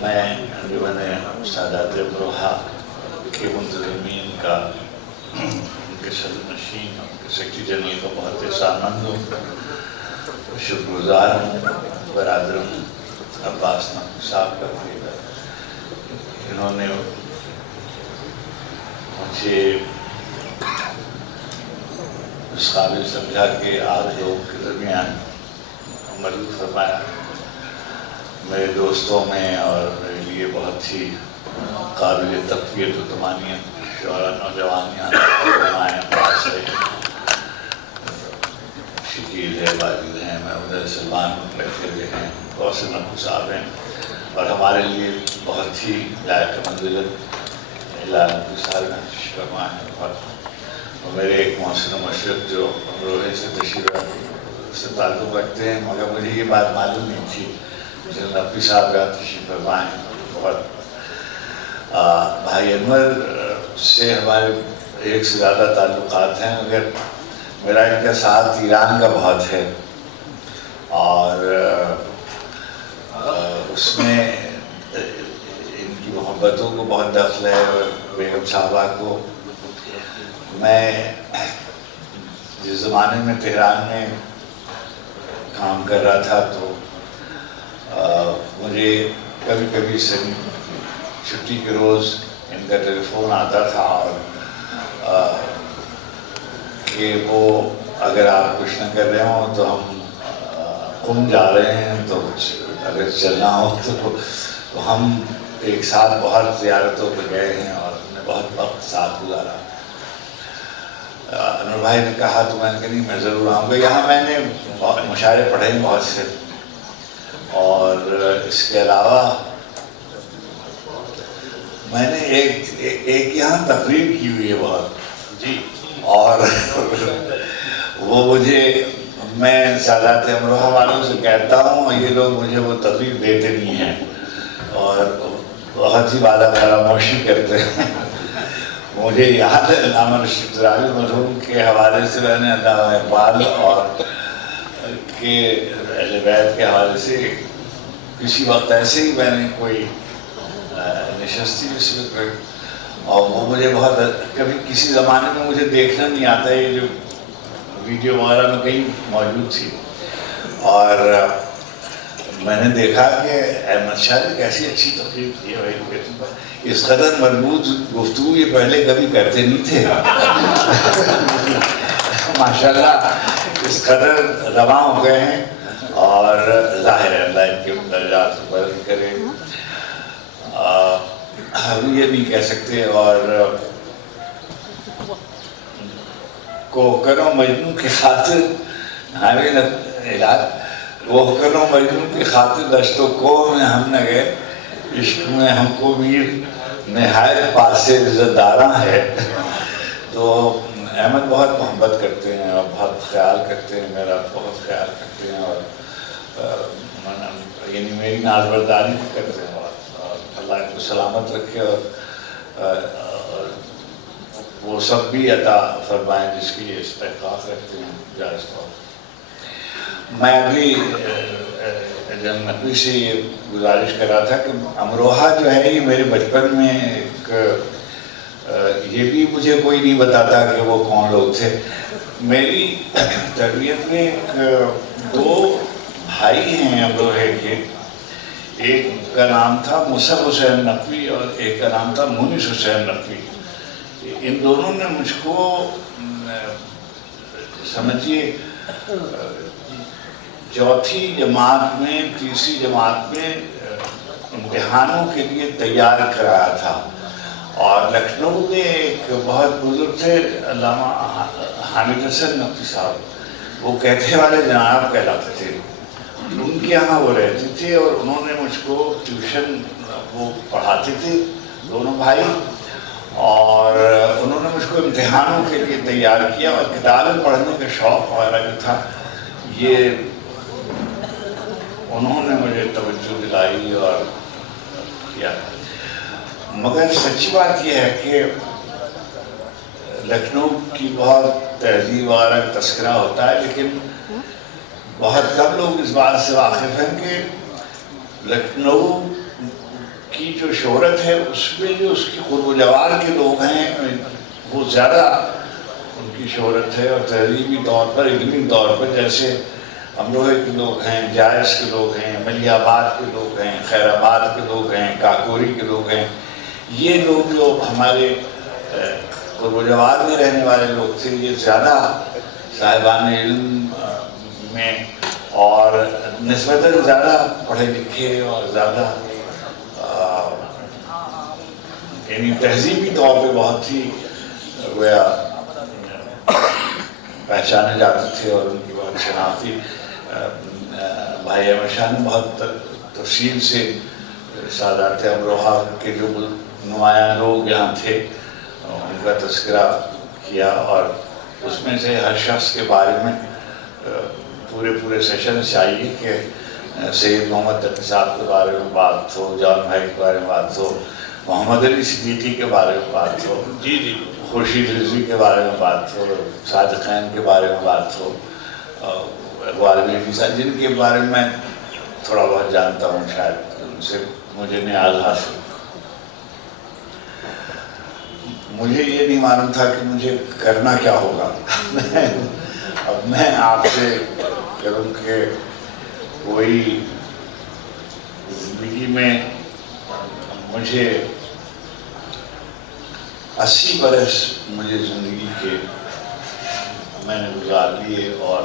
میں انجمن سادات امروہہ کے منتظمین کا، ان کے صدر نشین، ان کے سیکرٹری جنرل کا بہت احسان مند ہوں، شکر گزار ہوں۔ برادرم عباس نقوی صاحب کا بھی، انہوں نے مجھے اس قابل سمجھا کہ آپ لوگوں کے درمیان مدعو فرمایا۔ میرے دوستوں میں اور میرے لیے بہت ہی قابل تقویت و طمانینت شعراء نوجوان یہاں فرمائے، عباس ہے، شکیل ہے، واجد ہیں، محمود سلمان بیٹھے ہوئے ہیں، غوث نقوی صاحب ہیں، اور ہمارے لیے بہت ہی لائق منزلت اعلان نقوی صاحب نے فرمائے۔ اور میرے ایک محسن و مشرق جو امروہے سے تشریف سے تعلق رکھتے ہیں، مگر مجھے یہ بات معلوم نہیں تھی، جنرل نقوی صاحب کا تشریف فرما ہے۔ بہت بھائی انور سے ہمارے ایک سے زیادہ تعلقات ہیں، مگر میرا ان کا ساتھ ایران کا بہت ہے، اور اس میں ان کی محبتوں کو بہت دخل ہے۔ اور بیگم صاحبہ کو میں جس زمانے میں تہران میں کام کر رہا تھا تو مجھے کبھی کبھی چھٹی کے روز ان کا ٹیلی فون آتا تھا، اور کہ وہ اگر آپ کچھ نہ کر رہے ہوں تو ہم قم جا رہے ہیں، تو اگر چلنا ہو تو ہم ایک ساتھ بہت زیارتوں پہ گئے ہیں اور ہم نے بہت وقت ساتھ گزارا۔ انور بھائی نے کہا تو میں نے کہا نہیں، میں ضرور آؤں گا۔ یہاں میں نے بہت مشاعرے پڑھے ہیں بہت سے، اور اس کے علاوہ میں نے ایک یہاں تقریر کی ہوئی ہے بہت جی، اور وہ میں سادات امروہہ والوں سے کہتا ہوں، یہ لوگ مجھے وہ تقریر دیتے نہیں ہیں اور بہت ہی بالا خاموشی کرتے ہیں۔ مجھے یاد ہے علامہ رشید زراعی مرحوم کے حوالے سے میں نے علامہ اقبال اور کے اہل بیت کے حوالے سے کسی وقت ایسے ہی میں نے کوئی نشستی رسیت کر، اور وہ مجھے بہت کبھی کسی زمانے میں مجھے دیکھنا نہیں آتا، یہ جو ویڈیو وغیرہ میں کہیں موجود تھی، اور میں نے دیکھا کہ احمد شاہ نے کیسی اچھی تقریر کی ہے بھائی، اس قدر مربوط گفتگو یہ پہلے کبھی کرتے نہیں تھے۔ ماشاءاللہ اس قدر رواں ہو گئے ہیں، اور ظاہر ہے اللہ ان کے درجات کو بلند کرے۔ ہم یہ نہیں کہہ سکتے، اور کوکر و مجنون کی خاطر ہمیں علاج، کوکر و مجنون کی خاطر دشت و کوہ میں ہم نہ گئے، عشق میں ہم کو میر نہایت پاسے عزت داراں ہے۔ تو احمد بہت محبت کرتے ہیں اور بہت خیال کرتے ہیں، میرا بہت خیال کرتے ہیں، اور یعنی میری ناز برداری بھی کرتے ہیں، اور اللہ ان کو سلامت رکھے، اور وہ سب بھی عطا فرمائیں جس کی یہ استحقاق رکھتے ہیں جائز طور۔ میں ابھی جنرل نقوی سے یہ گزارش کر رہا تھا کہ امروہہ جو ہے یہ میرے بچپن میں ایک، یہ بھی مجھے کوئی نہیں بتاتا کہ وہ کون لوگ تھے۔ میری تربیت میں دو بھائی ہیں امروہے کے، ایک کا نام تھا مصعب حسین نقوی اور ایک کا نام تھا مونس حسین نقوی۔ ان دونوں نے مجھ کو سمجھیے چوتھی جماعت میں، تیسری جماعت میں امتحانوں کے لیے تیار کرایا تھا، اور لکھنؤ میں ایک بہت بزرگ تھے علامہ حامد حسن نقوی صاحب، وہ کہتے والے جناب کہلاتے تھے، ان کے یہاں وہ رہتے تھے، اور انہوں نے مجھ کو ٹیوشن وہ پڑھاتے تھے دونوں بھائی، اور انہوں نے مجھ کو امتحانوں کے لیے تیار کیا، اور کتابیں پڑھنے کا شوق وغیرہ جو تھا یہ انہوں نے مجھے توجہ دلائی اور کیا۔ مگر سچی بات یہ ہے کہ لکھنؤ کی بہت تہذیب وغیرہ کا تذکرہ ہوتا ہے، لیکن بہت کم لوگ اس بات سے واقف ہیں کہ لکھنؤ کی جو شہرت ہے اس میں جو اس کی قرب و جوار کے لوگ ہیں وہ زیادہ ان کی شہرت ہے، اور تہذیبی طور پر، علمی طور پر جیسے امروہے کے لوگ ہیں، جائز کے لوگ ہیں، ملی آباد کے لوگ ہیں، خیر آباد کے لوگ ہیں، کاکوری کے لوگ ہیں، یہ لوگ جو ہمارے قرب و جوار میں رہنے والے لوگ تھے، یہ زیادہ صاحبان علم میں اور نسبتاً زیادہ پڑھے لکھے اور زیادہ یعنی تہذیبی طور پہ بہت ہی گویا پہچانے جاتے تھے، اور ان کی بہت شناختی بھائی احمد شاہ نے بہت تفصیل سے سادات امروہہ کے جو نمایاں لوگ یہاں تھے ان کا تذکرہ کیا، اور اس میں سے ہر شخص کے بارے میں پورے سیشن چاہیے کہ سید محمد تقی صاحب کے بارے میں بات ہو، جان بھائی کے بارے میں بات ہو، محمد علی صدیقی کے بارے میں بات ہو، خورشید رضوی کے بارے میں بات ہو، صادقین کے بارے میں بات ہو، اقبال مہدی صاحب جن کے بارے میں تھوڑا بہت جانتا ہوں، شاید ان سے مجھے نیاز حاصل۔ مجھے یہ نہیں معلوم تھا کہ مجھے کرنا کیا ہوگا۔ اب میں آپ سے کروں کہ کوئی زندگی میں مجھے 80 برس مجھے زندگی کے میں نے گزار لیے، اور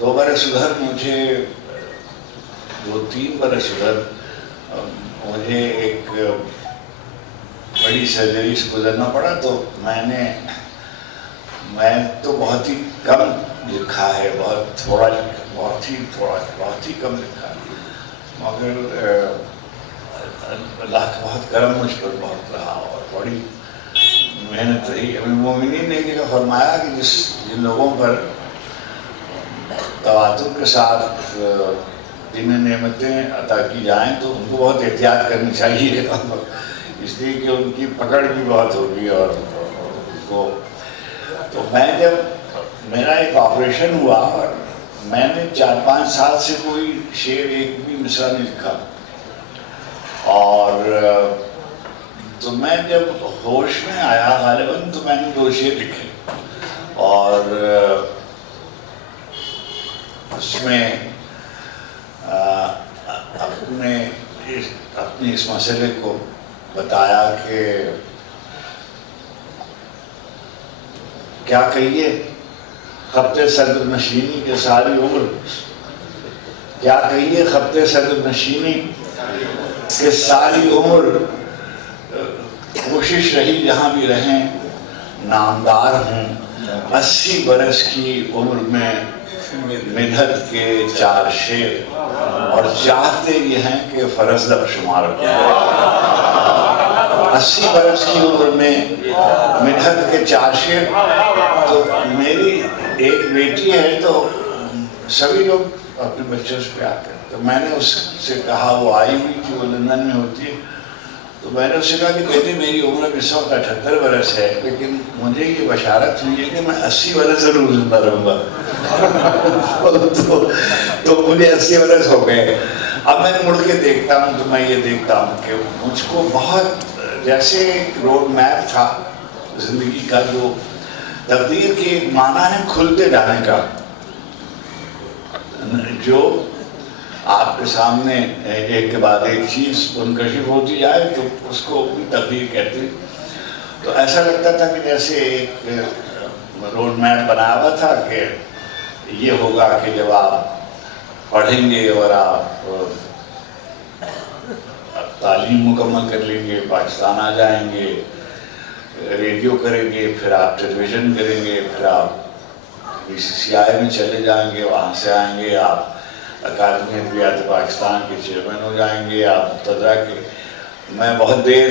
2 برس ادھر مجھے 2-3 برس ادھر مجھے ایک بڑی سرجری سے گزرنا پڑا، تو میں تو بہت ہی کم لکھا ہے، بہت ہی کم لکھا ہے، مگر اللہ کا بہت کرم مجھ پر بہت رہا اور بڑی محنت رہی۔ ابھی مومنین نے یہ فرمایا کہ جن لوگوں پر تواتر کے ساتھ جنہیں نعمتیں عطا کی جائیں تو ان کو بہت احتیاط کرنی چاہیے، اس لیے کہ ان کی پکڑ بھی بہت ہوگی، اور تو میں جب میرا ایک آپریشن ہوا اور میں نے 4-5 سال سے کوئی شعر ایک بھی مصرع نہیں لکھا، اور تو میں جب ہوش میں آیا غالباً تو میں نے 2 شعر لکھے، اور اس میں اپنے اس مسئلے کو بتایا کہ کیا کہیے خبط صدر نشینی کے ساری عمر، کیا کہیے خبط صدر نشینی کہ ساری عمر، کوشش رہی جہاں بھی رہیں نامدار ہوں، 80 برس کی عمر میں مدحت کے 4 شعر، اور چاہتے یہ ہیں کہ فرزدق شمار کیا۔ 80 برس کی عمر میں مدحت کے 4 شعر، تو میری ایک بیٹی ہے تو سبھی لوگ اپنے بچوں سے پیار کرتے، تو میں نے اس سے کہا، وہ آئی ہوئی تھی، وہ لندن میں ہوتی ہے، تو میں نے اس سے کہا کہ بیٹی میری عمر اس وقت 78 برس ہے، لیکن مجھے یہ بشارت ہوئی ہے کہ میں 80 برس ضرور زندہ رہوں گا۔ تو مجھے 80 برس ہو گئے۔ اب میں مڑ کے دیکھتا ہوں تو میں یہ دیکھتا ہوں کہ مجھ کو بہت جیسے ایک روڈ میپ تھا زندگی کا، جو تقدیر کی ایک معنی ہے کھلتے جانے کا، جو آپ کے سامنے ایک کے بعد ایک چیز منکشف ہوتی جائے تو اس کو بھی تقدیر کہتے ہیں۔ تو ایسا لگتا تھا کہ جیسے ایک روڈ میپ بنا ہوا تھا کہ یہ ہوگا کہ جب آپ پڑھیں گے اور آپ تعلیم مکمل کر لیں گے، پاکستان آ جائیں گے، ریڈیو کریں گے، پھر آپ ٹیلی ویژن کریں گے، پھر آپ BCCI میں چلے جائیں گے، وہاں سے آئیں گے آپ اکادمی ادبیات پاکستان کے چیئرمین ہو جائیں گے، آپ مقتدرہ کے۔ میں بہت دیر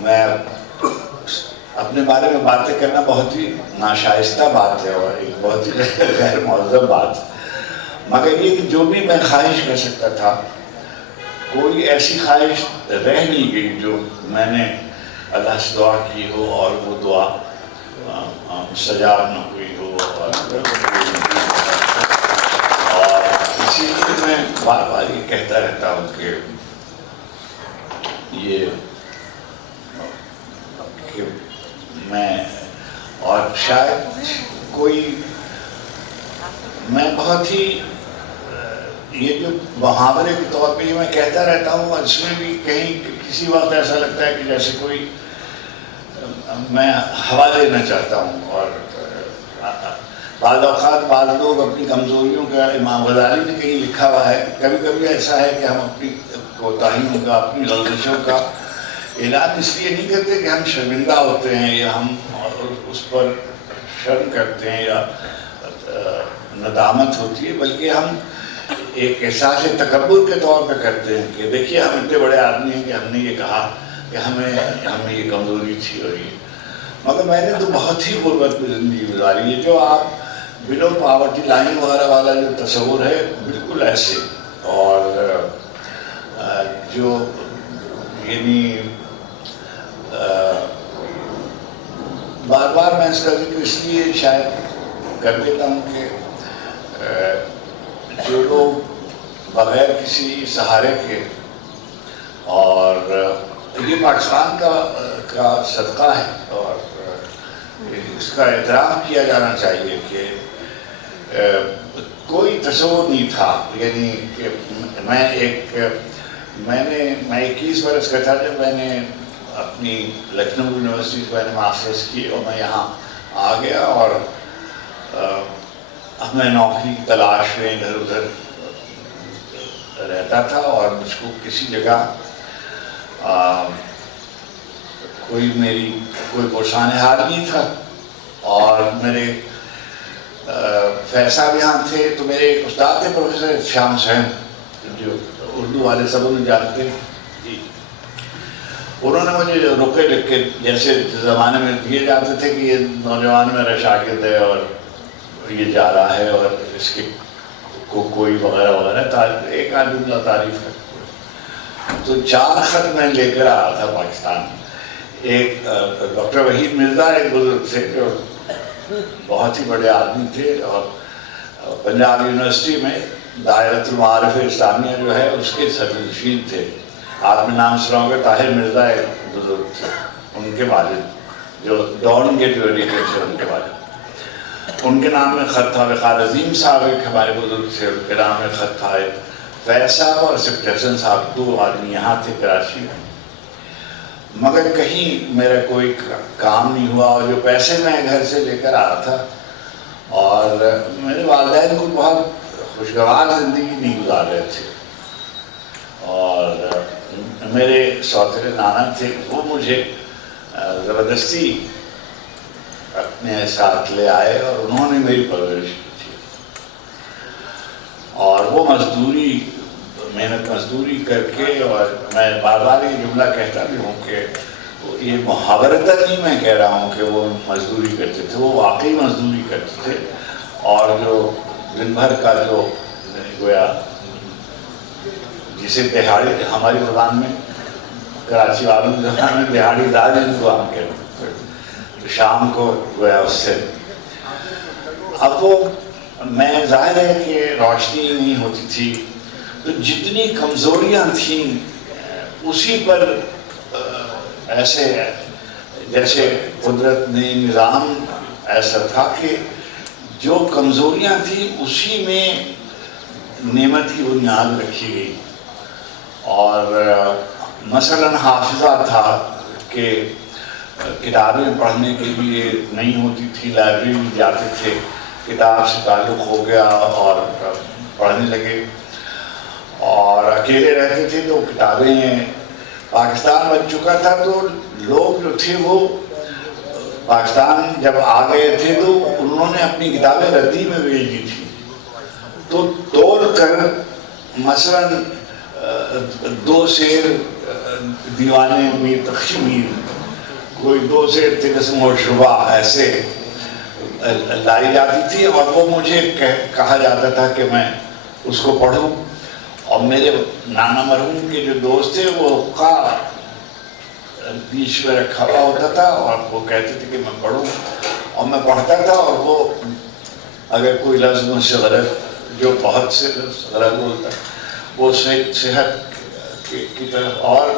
میں اپنے بارے میں باتیں کرنا بہت ہی ناشائستہ بات ہے اور ایک بہت ہی غیر مہذب بات، مگر یہ کہ جو بھی میں خواہش کر سکتا تھا کوئی ایسی خواہش رہ نہیں گئی جو میں نے اللہ سے دعا کی ہو اور وہ دعا مستجاب نہ ہوئی ہو۔ اور اسی لیے میں بار بار یہ کہتا رہتا ہوں کہ میں اور شاید کوئی میں بہت ہی یہ جو محاورے کے طور پہ یہ میں کہتا رہتا ہوں، اور اس میں بھی کہیں کسی وقت ایسا لگتا ہے کہ جیسے کوئی میں ہوا دینا چاہتا ہوں، اور بعض اوقات بعض لوگ اپنی کمزوریوں کا، امام غزالی نے کہیں لکھا ہوا ہے، کبھی کبھی ایسا ہے کہ ہم اپنی کوتاہیوں کا، اپنی لغزشوں کا اعلان اس لیے نہیں کرتے کہ ہم شرمندہ ہوتے ہیں یا ہم اس پر شرم کرتے ہیں یا ندامت ہوتی ہے، بلکہ ہم ایک احساس تکبر کے طور پہ کرتے ہیں کہ دیکھیے ہم اتنے بڑے آدمی ہیں کہ ہم نے یہ کہا کہ ہم نے یہ کمزوری تھی اور یہ، مگر میں نے تو بہت ہی غربت میں زندگی گزاری ہے۔ جو آپ بلو پاورٹی لائن وغیرہ والا جو تصور ہے بالکل ایسے، اور جو یعنی بار بار میں اس کا ذکر اس لیے شاید کر دیتا ہوں کہ جو لوگ بغیر کسی سہارے کے، اور یہ پاکستان کا صدقہ ہے اور اس کا اعتراف کیا جانا چاہیے کہ کوئی تصور نہیں تھا، یعنی کہ میں 21 برس کا تھا جب میں نے اپنی لکھنؤ یونیورسٹی سے میں نے ماسٹرز کی، اور میں یہاں آ گیا، اور میں نوکری تلاش میں ادھر ادھر رہتا تھا، اور مجھ کو کسی جگہ کوئی پرسان حال نہیں تھا، اور میرے فیض صاحب یہاں تھے، تو میرے ایک استاد تھے پروفیسر شام حسین، جو اردو والے سب انہیں جانتے ہیں جی، انہوں نے مجھے رکے لکھ کے جیسے زمانے میں دیے جاتے تھے کہ یہ نوجوان میرا شاگرد ہے اور یہ جا رہا ہے اور اس کے کوئی وغیرہ وغیرہ، ایک آدھ جملہ تعریف ہے، تو 4 خط میں لے کر آیا تھا پاکستان۔ ایک ڈاکٹر وحید مرزا ایک بزرگ تھے جو بہت ہی بڑے آدمی تھے، اور پنجاب یونیورسٹی میں دائرۃ المعارف اسلامیہ جو ہے اس کے صدرنشین تھے۔ آپ نے نام سنا ہوگا، طاہر مرزا ایک بزرگ تھے، ان کے والد جو ڈان گیٹ ایڈیٹر تھے، ان کے والد، ان کے نام میں خط تھا۔ وقار عظیم صاحب ایک ہمارے بزرگ تھے، ان کے نام میں خط تھا۔ فیض صاحب اور سفت حسن صاحب 2 آدمی یہاں تھے کراچی میں، مگر کہیں میرا کوئی کام نہیں ہوا، اور جو پیسے میں گھر سے لے کر آیا تھا، اور میرے والدین کو بہت خوشگوار زندگی نہیں گزار رہے تھے، اور میرے سوتیلے نانا تھے، وہ مجھے زبردستی اپنے ساتھ لے آئے، اور انہوں نے میری پرورش کی تھی، اور وہ محنت مزدوری کر کے، اور میں بار بار یہ جملہ کہتا بھی ہوں کہ یہ محاورتاً نہیں میں کہہ رہا ہوں کہ وہ مزدوری کرتے تھے، وہ واقعی مزدوری کرتے تھے، اور جو دن بھر کا جو گویا جسے دہاڑی، ہماری زبان میں کراچی والوں کی زبان میں دہاڑی دار جن کو ہم کہتے ہیں، شام کو گویا اس سے اب وہ میں ظاہر ہے کہ روشنی نہیں ہوتی تھی، تو جتنی کمزوریاں تھیں اسی پر ایسے جیسے قدرت نے نظام ایسا تھا کہ جو کمزوریاں تھیں اسی میں نعمت کی بنیاد رکھی گئی، اور مثلاً حافظہ تھا کہ کتابیں پڑھنے کے لیے نہیں ہوتی تھی، لائبریری میں جاتے تھے، کتاب سے تعلق ہو گیا اور پڑھنے لگے، اور اکیلے رہتے تھے تو کتابیں، پاکستان بن چکا تھا تو لوگ جو تھے وہ پاکستان جب آ گئے تھے تو انہوں نے اپنی کتابیں ردی میں بھیج دی تھی، تو توڑ کر مثلاً 2 شعر دیوانے میر تقی میر، کوئی 2 شعر طلسم و شبہ ایسے لائی جاتی تھی، اور وہ مجھے کہا جاتا تھا کہ میں اس کو پڑھوں، اور میرے نانا مرحوم کے جو دوست تھے وہ حقہ بیچ میں رکھا ہوا ہوتا تھا، اور وہ کہتے تھے کہ میں پڑھوں، اور میں پڑھتا تھا، اور وہ اگر کوئی لفظ مجھ سے غلط جو بہت سے غلط بولتا ہے وہ صحت کی طرف، اور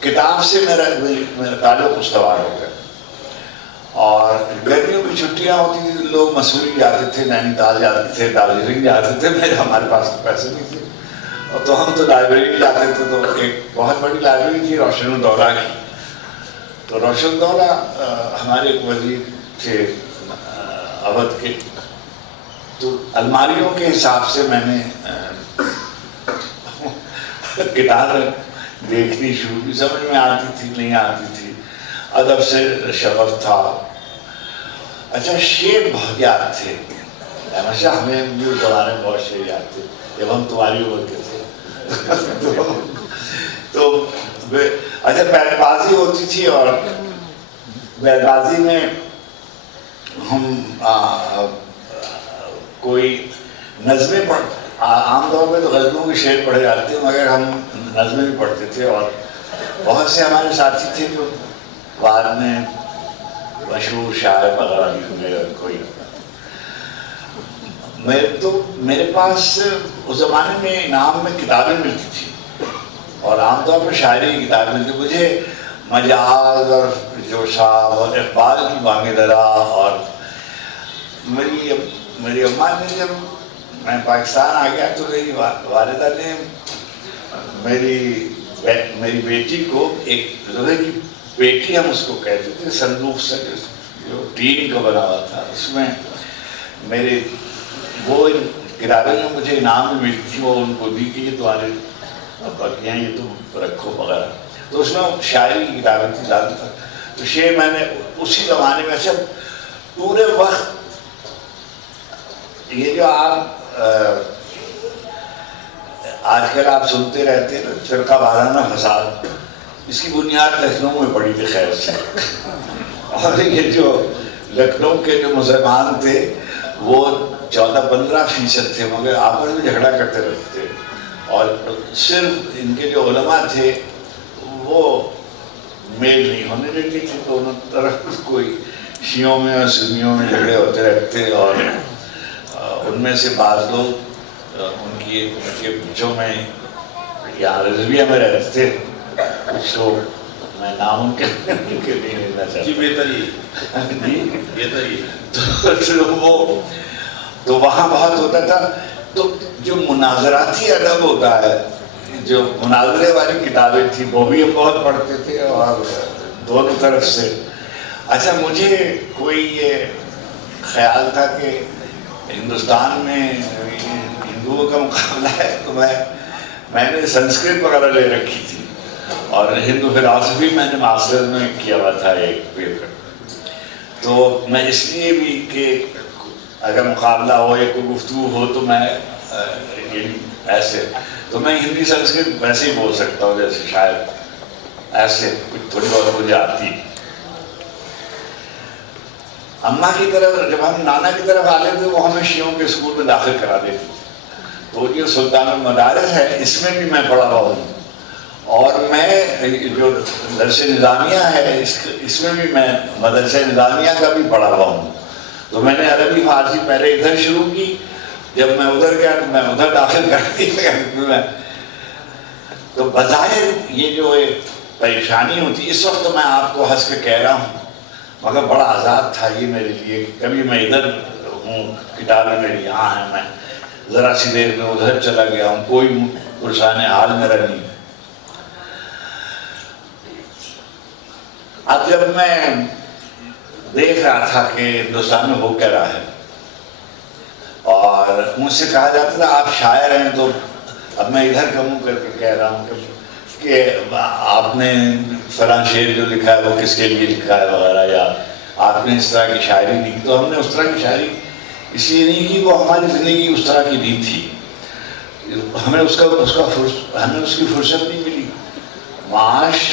کتاب سے میرا تعلق استوار ہو گیا. اور گرمیوں کی چھٹیاں ہوتی تھی، لوگ مسوری جاتے تھے، نینی تال جاتے تھے، دارجلنگ جاتے تھے، ہمارے پاس تو پیسے نہیں تھے، اور تو ہم تو لائبریری جاتے تھے. تو ایک بہت بڑی لائبریری تھی روشن الدولہ کی. تو روشن الدولہ ہمارے ایک وزیر تھے اودھ کے، تو الماریوں کے حساب سے میں نے کتابیں دیکھنی شروع کی. سمجھ میں آتی تھی نہیں آتی تھی، ادب سے شغف تھا. اچھا شعر بہت یاد تھے ہمیشہ، ہمیں بھی زمانے میں بہت شعر یاد تھے جب ہم تمہاری عمر کے تھے. تو اچھا بیت بازی ہوتی تھی، اور بیت بازی میں ہم کوئی نظمیں عام طور پہ تو غزلوں کے شعر پڑھے جاتے ہیں، مگر ہم نظمیں بھی پڑھتے تھے. اور بہت سے ہمارے ساتھی تھے جو بعد میں مشہور شاعر وغیرہ بھی ہوئے. کوئی میرے پاس اس زمانے میں انعام میں کتابیں ملتی تھیں، اور عام طور پر شاعری کی کتابیں ملتی. مجھے مجاز اور جوشاب اور اقبال کی بانگ درا، اور میری اماں نے جب میں پاکستان آ گیا تو میری والدہ نے میری بیٹی کو ایک لوہے کی پیٹی، ہم اس کو کہتے تھے، صندوق سے جو ٹین کا بنا ہوا تھا، اس میں میرے وہ کتابیں جو مجھے انعام میں ملتی تھی وہ ان کو دی کہ یہ تمہارے ابا کی ہیں، یہ تم رکھو وغیرہ. تو اس میں شاعری کی کتابیں تھیں زیادہ تر. تو شعر میں نے اسی زمانے میں اچھا پورے وقت یہ جو آپ آج کل آپ سنتے رہتے ہیں فرقہ وارانہ فساد، اس کی بنیاد لکھنؤ میں پڑی تھی خیر سے. اور یہ جو لکھنؤ کے جو مسلمان تھے وہ 14-15% تھے، مگر آپس میں جھگڑا کرتے رہتے تھے. اور صرف ان کے جو علماء تھے وہ میل نہیں ہونے دیتے تھے، دونوں طرف کوئی شیعوں میں اور سنیوں میں جھگڑے ہوتے رہتے. اور ان میں سے بعض لوگ ان کے بچوں میں یہاں رضویہ میں رہتے تھے، کچھ لوگ میں نام ان کے نہیں لینا چاہتا. جی بہتر ہی تو وہاں بہت ہوتا تھا. تو جو مناظراتی ادب ہوتا ہے، جو مناظرے والی کتابیں تھیں وہ بھی ہم بہت پڑھتے تھے، اور دونوں طرف سے. اچھا مجھے کوئی یہ خیال تھا کہ ہندوستان میں ہندوؤں کا مقابلہ ہے، تو میں نے سنسکرت وغیرہ لے رکھی تھی، اور ہندو فلاسفی میں نے ماسٹر میں کیا ہوا تھا ایک پیپر. تو میں اس لیے بھی کہ اگر مقابلہ ہو یا کوئی گفتگو ہو تو میں ایسے تو میں ہندی سنسکرت ویسے ہی بول سکتا ہوں جیسے شاید ایسے کچھ تھوڑی بہت مجھے آتی. اماں کی طرف جب ہم نانا کی طرف آتے تھے وہ ہمیں شیعوں کے اسکول میں داخل کرا دیتی تھی. تو یہ سلطان المدارس ہے، اس میں بھی میں پڑھا ہوا ہوں، اور میں جو درس نظامیہ ہے اس میں بھی میں مدرسہ نظامیہ کا بھی پڑھا ہوا ہوں. تو میں نے عربی فارسی پہلے ادھر شروع کی، جب میں ادھر گیا تو میں ادھر داخل کر دیا. تو بظاہر یہ جو ایک پریشانی ہوتی، اس وقت تو میں آپ کو ہنس کے کہہ رہا ہوں، مگر بڑا آزاد تھا یہ میرے لیے. کبھی میں ادھر ہوں، کتابیں میری یہاں ہیں، میں ذرا سی دیر میں ادھر چلا گیا ہوں، کوئی پرسان حال میرا نہیں. اب جب میں دیکھ رہا تھا کہ ہندوستان میں ہو کیا رہا ہے، اور مجھ سے کہا جاتا تھا آپ شاعر ہیں، تو اب میں ادھر کا منہ کر کے کہہ رہا ہوں کہ آپ نے فلاں شعر جو لکھا ہے وہ کس کے لیے لکھا ہے وغیرہ، یا آپ نے اس طرح کی شاعری نہیں کی. تو ہم نے اس طرح کی شاعری اس لیے نہیں کی، وہ ہماری زندگی اس طرح کی نہیں تھی، ہمیں اس کی فرصت نہیں ملی. معاش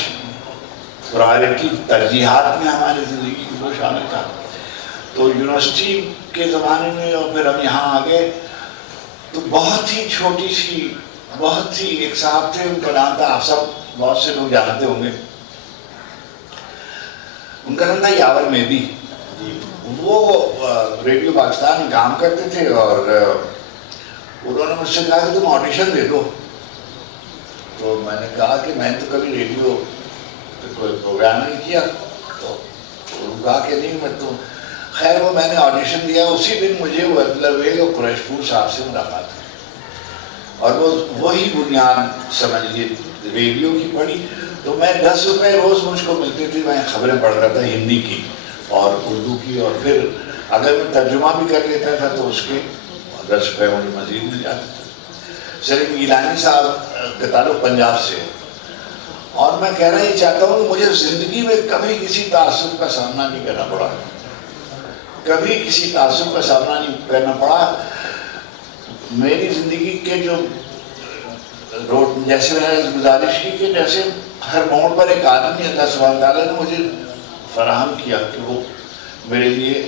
پرائرٹی ترجیحات میں ہماری زندگی کو شامل تھا. تو یونیورسٹی کے زمانے میں اور پھر ہم یہاں آ گئے تو بہت ہی چھوٹی سی، بہت ہی ایک صاحب تھے، ان کا نام تھا، آپ سب بہت سے لوگ جانتے ہوں گے، ان کا نام تھا یاور مہدی. وہ ریڈیو پاکستان میں کام کرتے تھے، اور انہوں نے مجھ سے کہا کہ تم آڈیشن دے دو. تو میں نے کہا کہ میں تو کبھی ریڈیو پہ کوئی پروگرام نہیں کیا. تو انہوں نے کہا کہ نہیں میں تو خیر وہ میں نے آڈیشن دیا. اسی دن مجھے وہ ادلویل اور قریش پور صاحب سے ملاقات ہوئی اور وہی بنیاد سمجھ لیے ریڈیو کی پڑھی. تو میں 10 روپے روز مجھ کو ملتے تھے. میں خبریں پڑھ رہا تھا ہندی کی اور اردو کی, اور پھر اگر میں ترجمہ بھی کر لیتا تھا تو اس کے 10 روپے مجھے مزید مل جاتے تھے. سلیم گیلانی صاحب کا تعلق پنجاب سے, اور میں کہنا یہ چاہتا ہوں کہ مجھے زندگی میں کبھی کسی تعصب کا سامنا نہیں کرنا پڑا. کبھی کسی تعصب کا سامنا نہیں کرنا پڑا. میری زندگی کے جو روڈ, جیسے میں نے گزارش کی کہ جیسے ہر موڑ پر ایک آدمی اللہ سبحانہ تعالیٰ نے مجھے فراہم کیا کہ وہ میرے لیے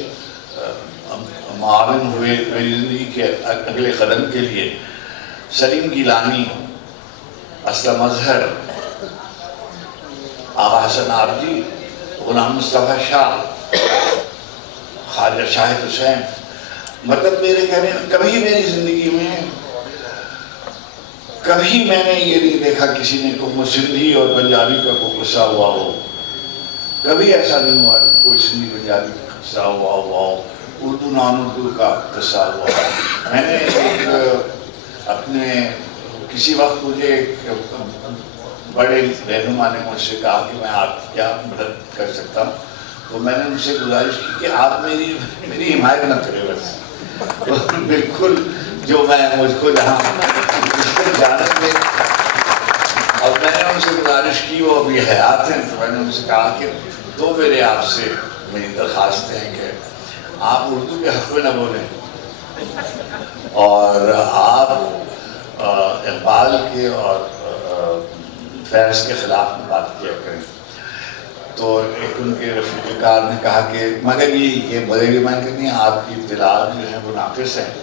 معاون ہوئے میری زندگی کے اگلے قدم کے لیے. سلیم گیلانی, اسلم اظہر, آغا حسن آبدی, غلام مصطفیٰ شاہ, خواجہ شاہد حسین. مطلب میرے کہنے کبھی میری زندگی میں کبھی میں نے یہ نہیں دیکھا کسی نے سندھی اور پنجابی کا کوئی قصہ ہوا ہو. کبھی ایسا نہیں ہوا کوئی سندھی پنجابی کا قصہ ہوا ہو, اردو نان اردو کا قصہ ہوا. میں نے ایک اپنے کسی وقت مجھے ایک بڑے رہنما نے مجھ سے کہا کہ میں آپ کی کیا مدد کر سکتا ہوں. تو میں نے ان سے گزارش کی کہ آپ میری حمایت نہ کریں. بس بالکل جو میں مجھ کو جہاں جانت میں, اور میں نے ان سے گزارش کی, وہ ابھی حیات ہیں, تو میں نے ان سے کہا کہ دو میرے آپ سے میری درخواست ہیں کہ آپ اردو کے حق میں نہ بولیں اور آپ اقبال کے اور فیض کے خلاف میں بات کیا کریں. تو ایک ان کے رفیق کار نے کہا کہ مگر یہ بڑے میں کہ آپ کی اطلاعات جو ہیں وہ ناقص ہیں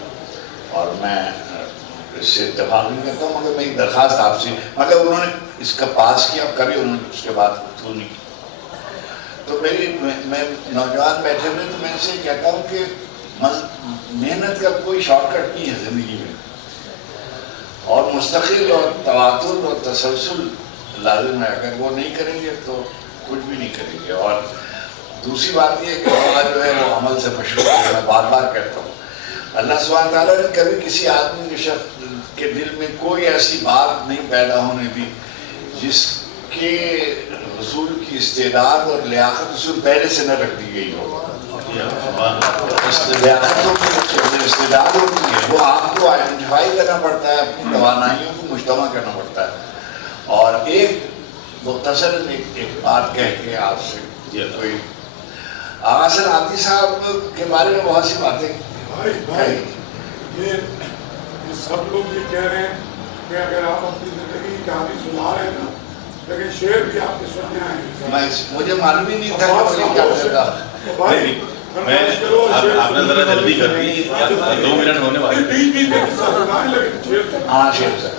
اور میں اس سے اتفاق نہیں کرتا ہوں, مگر میری درخواست آپ سے. مگر انہوں نے اس کا پاس کیا, کبھی انہوں نے اس کے بعد گفتگو نہیں کی. تو میں نوجوان بیٹھے ہوئے تو میں ان سے کہتا ہوں کہ محنت کا کوئی شارٹ کٹ نہیں ہے زندگی میں, اور مستقل اور تواتر اور تسلسل لازم ہے. اگر وہ نہیں کریں گے تو کچھ بھی نہیں کریں گے. اور دوسری بات یہ ہے کہ اللہ جو ہے وہ عمل سے مشہور ہے. میں بار بار کہتا ہوں اللہ سبحانہ تعالیٰ نے کبھی کسی آدمی کے شخص کے دل میں کوئی ایسی بات نہیں پیدا ہونے دی جس کے حصول کی استعداد اور لیاقت اس میں پہلے سے نہ رکھ دی گئی ہو. استعداد ہوتی ہے, وہ آپ کو آئیڈینٹیفائی کرنا پڑتا ہے, اپنی توانائیوں کو مجتمع کرنا پڑتا ہے. اور ایک مختصر ایک بات کہہ کے آپ سے کوئی آغا حسن آبدی صاحب کے بارے میں بہت سی باتیں یہ سب لوگ یہ کہہ رہے ہیں کہ اگر آپ اپنی زندگی کی کہانی سنا رہے ہیں نا, لیکن شعر بھی آپ کے سننے آئے ہیں. مجھے معلوم ہی نہیں تھا کہ مجھے کیا کرتا. آپ نے ذرا جلدی کر دی, 2 منٹ ہونے والے. ہاں شعر سر.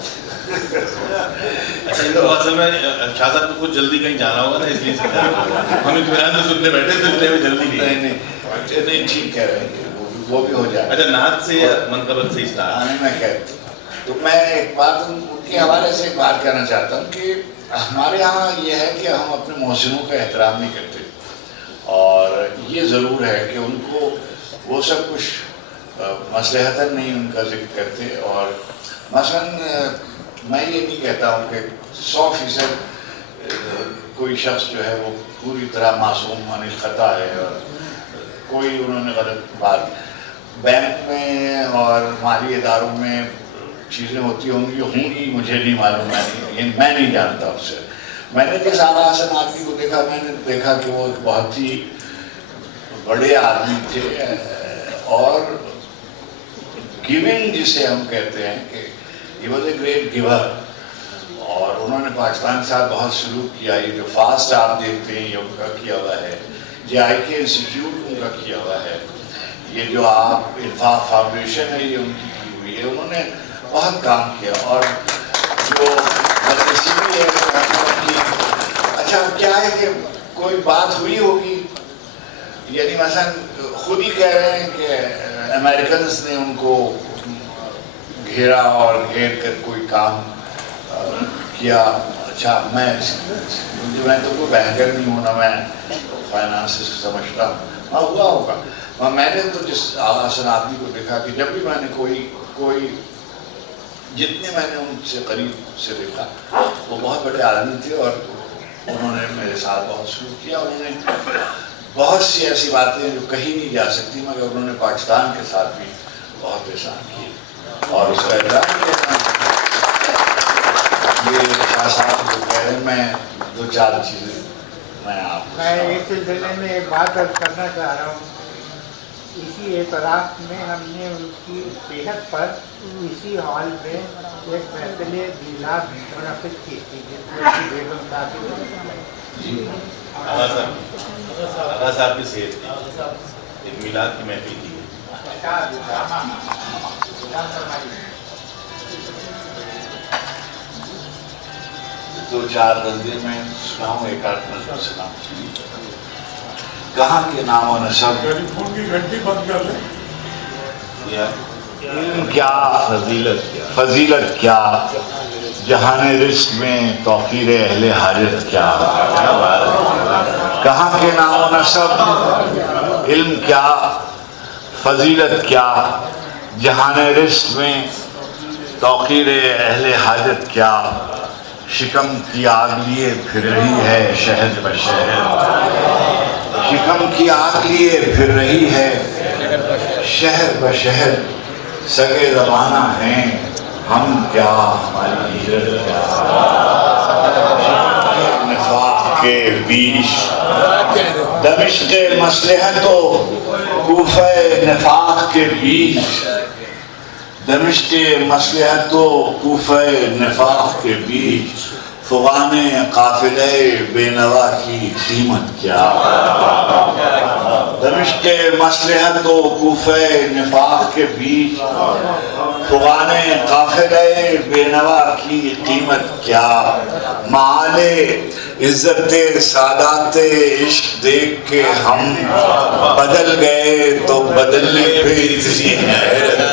اچھا ان کو اصل میں شاہ صاحب کو کچھ جلدی کہیں جانا ہوگا نا, اس لیے ہم اطمینان سے سننے بیٹھے تو اتنے میں جلدی نہیں ٹھیک کہہ رہے ہیں, وہ بھی ہو جائے. اچھا نعت سے یا منقبت سے اسٹارٹ میں کہتا ہوں. تو میں ایک بات ان کے حوالے سے ایک بات کہنا چاہتا ہوں کہ ہمارے یہاں یہ ہے کہ ہم اپنے محسنوں کا احترام نہیں کرتے, اور یہ ضرور ہے کہ ان کو وہ سب کچھ مصلحتاً نہیں ان کا ذکر کرتے. اور مثلاً میں یہ نہیں کہتا ہوں کہ 100% کوئی شخص جو ہے وہ پوری طرح معصوم عن الخطا ہے, اور کوئی انہوں نے غلط بات. بینک میں اور مالی اداروں میں چیزیں ہوتی ہوں گی مجھے نہیں معلوم, میں نہیں جانتا اس سے. میں نے جس آغا حسن آبدی کو دیکھا, میں نے دیکھا کہ وہ ایک بہت ہی بڑے آدمی تھے, اور گیونگ جسے ہم کہتے ہیں کہ he was a great giver. اور انہوں نے پاکستان کے ساتھ بہت سلوک کیا. یہ جو فاسٹ آپ دیکھتے ہیں یہ ان کا کیا ہوا ہے, JIK انسٹیٹیوٹ ان کا کیا ہوا ہے, یہ جو آپ انفاق فاؤنڈیشن ہے یہ ان کی ہوئی ہے. انہوں نے بہت کام کیا. اور جو بدنصیبی ہے اچھا کیا ہے کہ کوئی بات ہوئی ہوگی, یعنی مثلا خود ہی کہہ رہے ہیں کہ امریکنز نے ان کو گھیرا اور گھیر کر کوئی کام کیا. اچھا میں تو کوئی بینکر نہیں ہوں نا میں فائنانس سمجھتا ہوں. ہاں ہوا ہوگا. میں نے تو جس حسن آدمی کو دیکھا کہ جب بھی میں نے کوئی جتنے میں نے ان سے قریب سے دیکھا وہ بہت بڑے آدمی تھے اور انہوں نے میرے ساتھ بہت سلوک کیا. انہوں نے بہت سی ایسی باتیں جو کہیں نہیں جا سکتی مگر انہوں نے پاکستان کے ساتھ بھی بہت احسان کیے اور اس کا احترام کیا. یہ شاہ صاحب جو کہہ رہے ہیں میں 2-4 چیزیں میں آپ میں اس سلسلے میں ایک بات عرض کرنا چاہ رہا ہوں. اسی اعتراف میں ہم نے ان کی صحت پر اسی ہال میں ایک محفل میلاد منعقد کی تھی جس میں بیگم صاحب آغا صاحب کی صحت کی ایک میلاد کی محفل کی ہے. 2-4 غزلیں میں سناؤں, 1-8 نظر سناؤں. کہاں کے نام و نسب ٹیلی فون کی گھنٹی بند کر لیں. علم کیا فضیلت کیا جہان رزق میں توقیر اہل حاجت کیا. کہاں کے نام و نسب علم کیا فضیلت کیا جہان رزق میں توقیر اہل حاجت کیا. شکم کی آگ لیے پھر رہی ہے شہد بشہد. شکم کی آگ لیے پھر رہی ہے شہر بشہر. سگے زمانہ ہیں ہم کیا ہماری ہجرت کیا. نفاق کے بیش دمشق مصلحت و کوفہ نفاق کے بیچ. دمشق مصلحت و کوفہ نفاق کے بیچ فغان قافلے بے نوا کی قیمت کیا. دمشق مصلحت و کوفہ نفاق کے بیچ فغان قافلے بے نوا کی قیمت کیا. معال عزت سادات عشق دیکھ کے ہم بدل گئے تو بدلنے پہ اتنی حیرت کیا.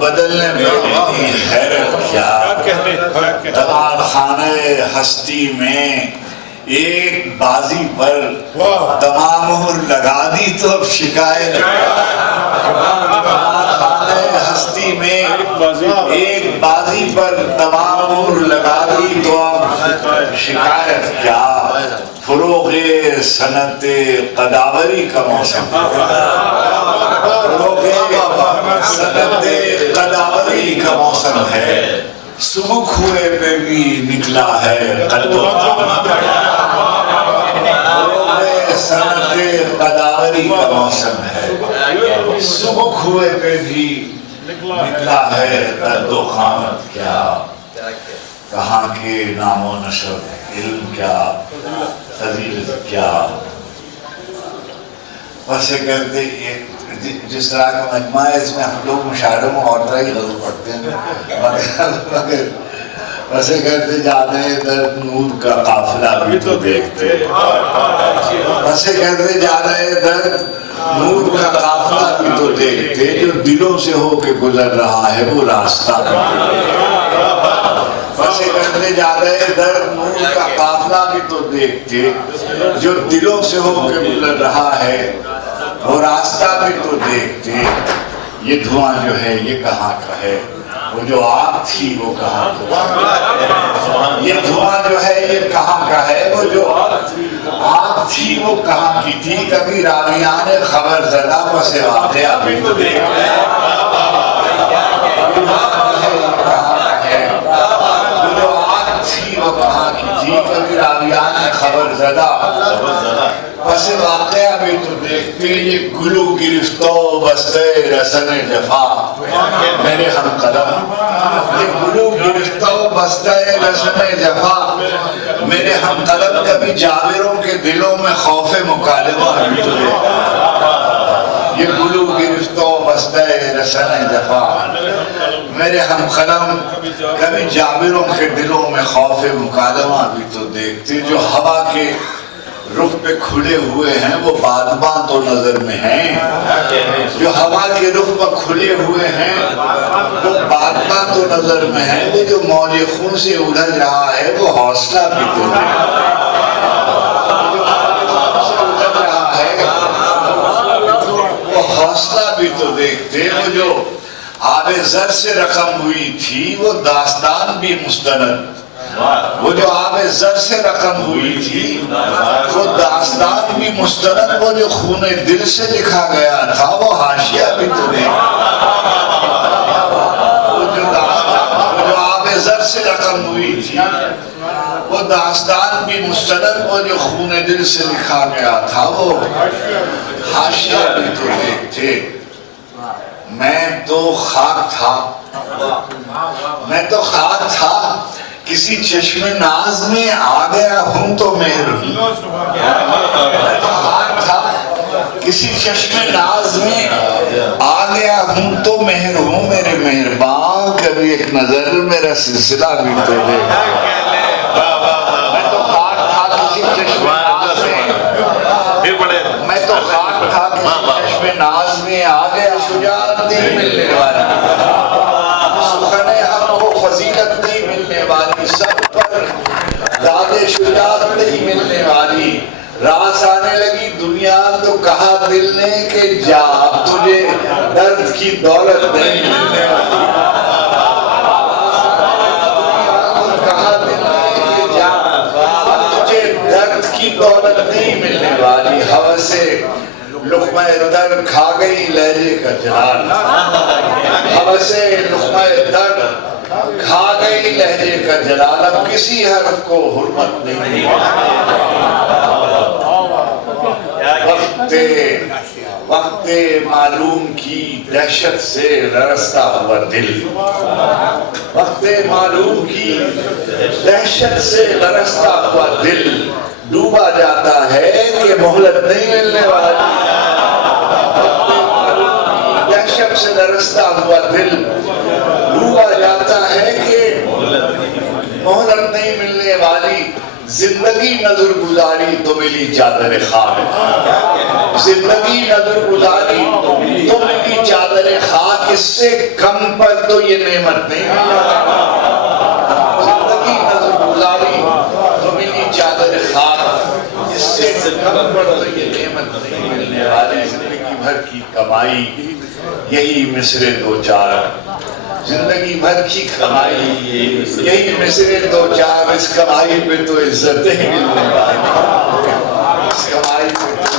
بدلنے میں حیرت کیا. دمار خانہ ہستی میں ایک بازی پر تمام مہر لگا دی تو اب شکایت. دمار خانہ ہستی میں ایک بازی پر تمام مہر لگا دی تو اب شکایت کیا. فروغ صنعت قداوری کا موسم. فروغ صنعت قداوری کا موسم ہے. سبک ہوئے پہ بھی نکلا ہے قد و قامت. فروغ صنعت قداوری کا موسم ہے. سبک ہوئے پہ بھی نکلا ہے قد و قامت کیا. کہاں کے نام و نسب علم کیا فضیلت کیا. ویسے کرتے جس طرح کا مجمع ہے اس میں ہم لوگ مشاعروں میں اور طرح ہی غزل پڑھتے ہیں مگر ویسے کرتے جانے در نور کا قافلہ بھی تو دیکھتے. ویسے کرتے جانے در نور کا قافلہ بھی تو دیکھتے. جو دلوں سے ہو کے گزر رہا ہے وہ راستہ بھی تو دیکھتے. ویسے کرتے جانے در نور کا قافلہ بھی تو دیکھتے. جو دلوں سے ہو کے گزر رہا ہے وہ راستہ بھی تو دیکھتے. یہ دھواں جو ہے یہ کہاں کا ہے وہ جو آگ تھی وہ کہاں کا. یہ دھواں جو ہے یہ کہاں کا ہے وہ جو آگ تھی وہ کہاں کی تھی. کبھی راویان خبر زدہ بس واقعہ بھی تو دیکھتے. جو آگ تھی وہ کہاں کی تھی. کبھی راویان خبر زدہ بس واقعہ بھی تو دیکھتے. یہ گلو گرفتہ بستے رسن جفا میرے ہم قلم. یہ گلو گرفتہ بستے رسن جفا میرے ہم قلم. کبھی جابروں کے دلوں میں خوف مکالمہ بھی تو دیکھتے. یہ گلو گرفتہ بستے سنہ جفا میرے ہم قلم کبھی جابروں کے دلوں میں خوف مکالمہ بھی تو دیکھتے جو ہوا کے رخ پہ کھلے ہوئے ہیں وہ بادباں تو نظر میں ہیں جو ہوا کے رخ پہ کھلے ہوئے ہیں وہ بادباں تو نظر میں ہیں وہ جو موج خون سے اڑھ رہا ہے وہ حوصلہ بھی تو حوصلہ بھی تو دیکھتے وہ جو آب زر سے رقم ہوئی تھی وہ داستان بھی مستند وہ جو آب زر سے رقم ہوئی تھی وہ داستان بھی مستند وہ جو خون دل سے لکھا گیا تھا وہ حاشیہ بھی تو وہ جو آب زر سے رقم ہوئی تھی وہ داستان بھی مستند وہ جو خون دل سے لکھا گیا تھا وہ حاشیہ بھی تو دیکھتے میں تو خاک تھا کسی چشم ناز میں آ گیا ہوں تو مہر ہوں میں تو خاک تھا کسی چشم ناز میں آ گیا ہوں تو مہر ہوں میرے مہربان کبھی ایک نظر میرا سلسلہ بھی تو دے میں تو خاک تھا کسی چشم ناز میں میں تو خاک تھا کسی چشم ناز میں آ گیا شجاعت نہیں ملنے والی سخن حق کو فضیلت نہیں ملنے والی سب پر داد شجاعت نہیں ملنے والی راس آنے لگی دنیا تو کہا دل نے کہ جا اب تجھے درد کی دولت نہیں ملنے والی کہا دل نے کہ جا اب تجھے درد کی دولت نہیں ملنے والی ہوس لقمہ در کھا گئی لہجے کا جلال ہوس لقمہ در کھا گئی لہجے کا جلال اب کسی حرف کو حرمت نہیں وقت معلوم کی دہشت سے لرزتا ہوا دل وقت معلوم کی دہشت سے لرزتا ہوا دل ڈوبا جاتا ہے کہ مہلت نہیں ملنے والی وقت معلوم کی دہشت سے لرزتا ہوا دل ڈوبا جاتا ہے کہ مہلت نہیں ملنے والی زندگی نظر گزاری تو ملی چادر خاک زندگی نظر گزاری تو ملی چادر خاک اس سے کم پر تو یہ نعمت نہیں زندگی نظر گزاری تو ملی چادر خاک اس سے کم پر تو یہ نعمت نہیں ملنے والی زندگی بھر کی کمائی یہی مصرے دو چار زندگی بھر کی کمائی یہی مصرے دو چار اس کمائی پہ تو عزتیں ملنے والی اس کمائی پہ تو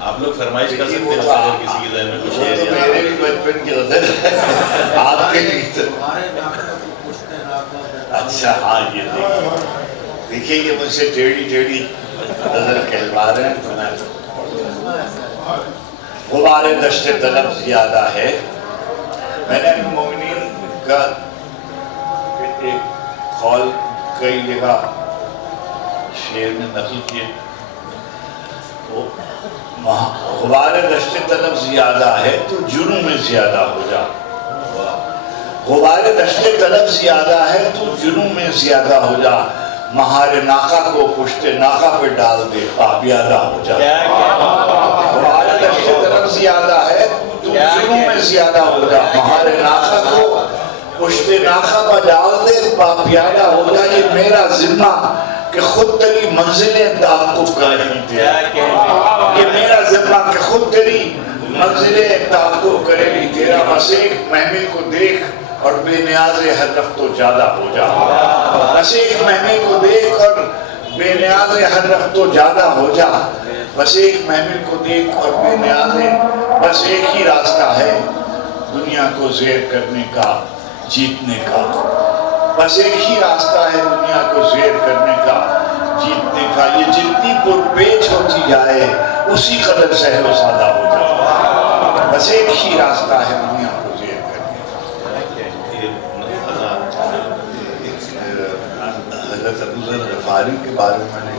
آپ لوگ فرمائش کر سکتے ہیں اگر کسی کے ذہن میں کچھ ہے تو میرے بھی بچپن کے اندر آپ کے لیے اچھا ہاں یہ دیکھیے یہ مجھ سے ٹیڑھی نظر کہلوا رہے ہیں تو میں غبار دشت طلب زیادہ ہے میں نے مومنین کا ایک قول کئی جگہ شعر میں نقل کیے غبار دشت طلب زیادہ ہے تو جرم میں زیادہ ہو جا غبار دشت طلب زیادہ ہے تو جرم میں زیادہ ہو جا مہار ناقہ کو پشت ناقہ پہ ڈال دے پاپیادہ ہو جا غبار دشت طلب زیادہ ہے تو جرم میں زیادہ ہو جا مہار ناقہ کو پشت ناقہ پہ ڈال دے پاپیادہ ہو جا یہ میرا ذمہ کہ خود تیری منزلیں تعاقب کریں یہ میرا ذمہ کہ خود تیری منزلیں تعاقب کرے گی تیرا مسیح محمل کو دیکھ اور بے نیاز ہر رفت و زیادہ ہو جا مسیح محمل کو دیکھ اور بے نیاز ہر رفت و زیادہ ہو جا مسیح محمل کو دیکھ اور بے نیاز بس ایک ہی راستہ ہے دنیا کو زیر کرنے کا جیتنے کا بس ایک ہی راستہ ہے دنیا کو زیر کرنے کا جیتنے کا یہ جتنی پرپیچ ہوتی جائے اسی قدر سہل و سادہ ہو جائے بس ایک ہی راستہ ہے دنیا کو زیر کرنے کا حضرت ابو ذر غفاری کے بارے میں نے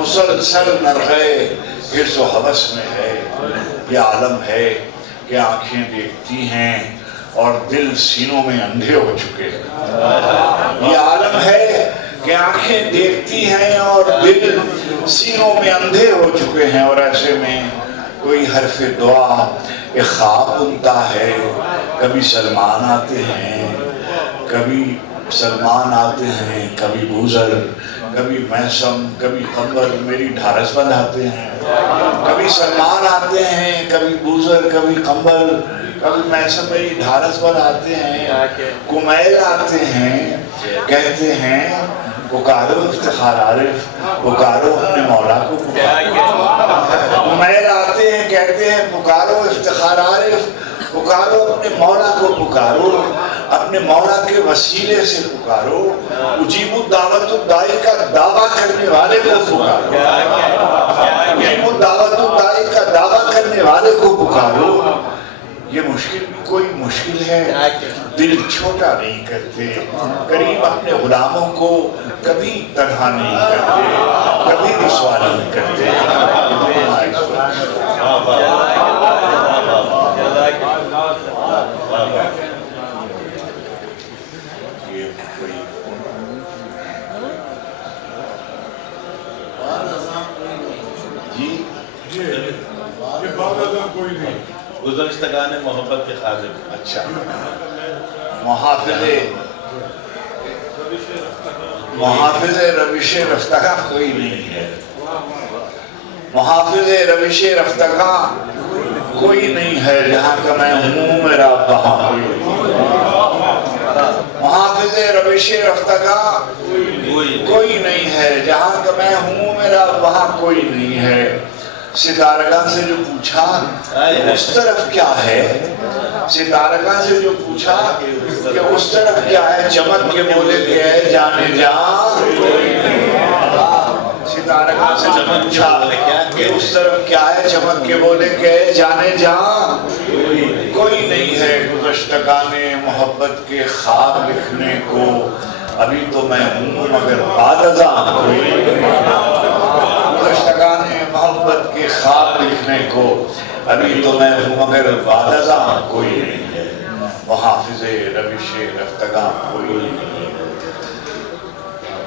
مسلسل نرغے حرص و حوث میں ہے. یہ عالم ہے کہ آنکھیں دیکھتی ہیں اور دل سینوں میں اندھے ہو چکے ہیں. یہ عالم ہے کہ آنکھیں دیکھتی ہیں اور دل سینوں میں اندھے ہو چکے ہیں. اور ایسے میں کوئی حرف دعا ایک خواب بنتا ہے. کبھی سلمان آتے ہیں، کبھی سلمان آتے ہیں، کبھی بوزر، کبھی میسم، کبھی قمر میری ڈھارس بندھاتے ہیں. کبھی سلمان آتے ہیں، کبھی بوزر، کبھی قمر، کبھی میسم میری ڈھارس بندھاتے ہیں. کمیل آتے ہیں، کہتے ہیں پکارو افتخار عارف، پکارو اپنے مولا کو پکارو. کمیل آتے ہیں، کہتے ہیں پکارو افتخار عارف، پکارو اپنے مولا کو پکارو، اپنے مولا کے وسیلے سے پکارو. اجیب الدعوت الدائی کا دعویٰ کرنے والے کو پکارو، اجیب الدعوت الدائی کا دعویٰ کرنے والے کو پکارو. یہ مشکل بھی کوئی مشکل ہے. دل چھوٹا نہیں کرتے. کریم اپنے غلاموں کو کبھی تنہا نہیں کرتے، کبھی رسوا نہیں کرتے. یہ بات ازاں کوئی نہیں. گزشتگان محبت کے خادم. اچھا، محافظ روش رفتگاں کوئی نہیں ہے. محافظ روش رفتگاں کوئی نہیں ہے. جہاں کا میں ہوں میرا وہاں کوئی نہیں. محافظ روش رفتگاں کوئی نہیں ہے. جہاں کا میں ہوں میرا وہاں کوئی نہیں ہے. ستارگاہ سے جو پوچھا اس طرف کیا ہے، ستارگاہ سے جو پوچھا کہ اس طرف کیا ہے، چمک کے بولے کہ اے جانے جان. ستارگاہ سے جو پوچھا کہ اس طرف کیا ہے، چمک کے بولے کہ اے جانے جان. کوئی نہیں ہے گزشتگان محبت کے خواب لکھنے کو. ابھی تو میں ہوں مگر بعد ازاں کوئی گزشتگان محبت کے خواب لکھنے کو. ابھی تو میں ہوں مگر بعد ازاں کوئی نہیں ہے. محافظ روش رفتگاں کوئی نہیں ہے.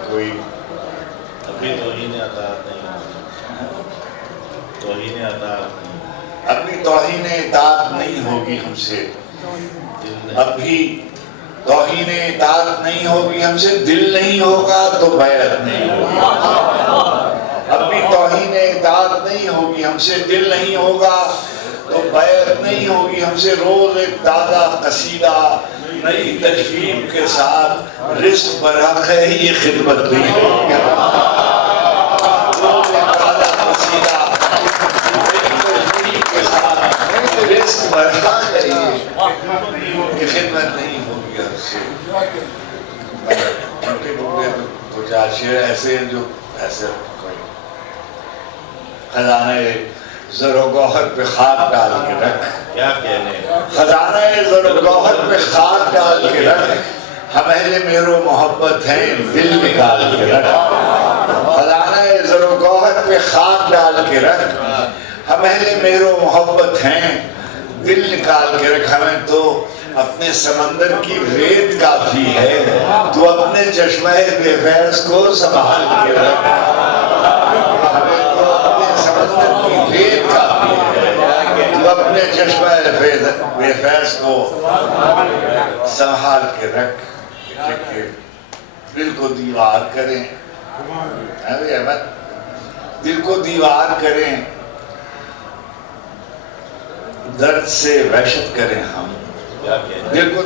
کوئی ابھی توہین اطاعت نہیں، توہین اطاعت نہیں. اپنی توہین اطاعت نہیں ہوگی ہم سے. ابھی توہین اطاعت نہیں ہوگی ہم سے. دل نہیں ہوگا تو بیعت نہیں ہوگی. اپنی توہین اطاعت نہیں ہوگی ہم سے. دل نہیں ہوگا تو بیعت نہیں ہوگی ہم سے. روز ایک تازہ قصیدہ نئی تجوید کے ساتھ رزق برحق ہے، یہ خدمت نہیں ہوگی. روز ایک تازہ قصیدہ نئی تجوید کے ساتھ رزق برحق ہے، یہ خدمت نہیں ہوگی ہم سے. ان کے بکلے تو چار شعر ایسے ہیں جو ایسے خزانہ زر و گوہر پہ خاک ڈال کے رکھ. کیا کہنے خزانہ زر و گوہر پہ خاک ڈال کے رکھ. ہم اہل مہر و محبت ہیں، دل نکال کے رکھ. خزانہ زر و گوہر پہ خاک ڈال کے رکھ. ہم اہل مہر و محبت ہیں، دل نکال کے رکھ. ہمیں تو اپنے سمندر کی ریت کافی ہے، تو اپنے چشمہ بے فیض کو سنبھال کے رکھ. ہمیں تو اپنے سمندر کی ریت کافی ہے، تو اپنے چشمہ بے فیض کو سنبھال کے رکھ. دل کو دیوار کریں، دل کو دیوار کریں، درد سے وحشت کریں. ہم دل کو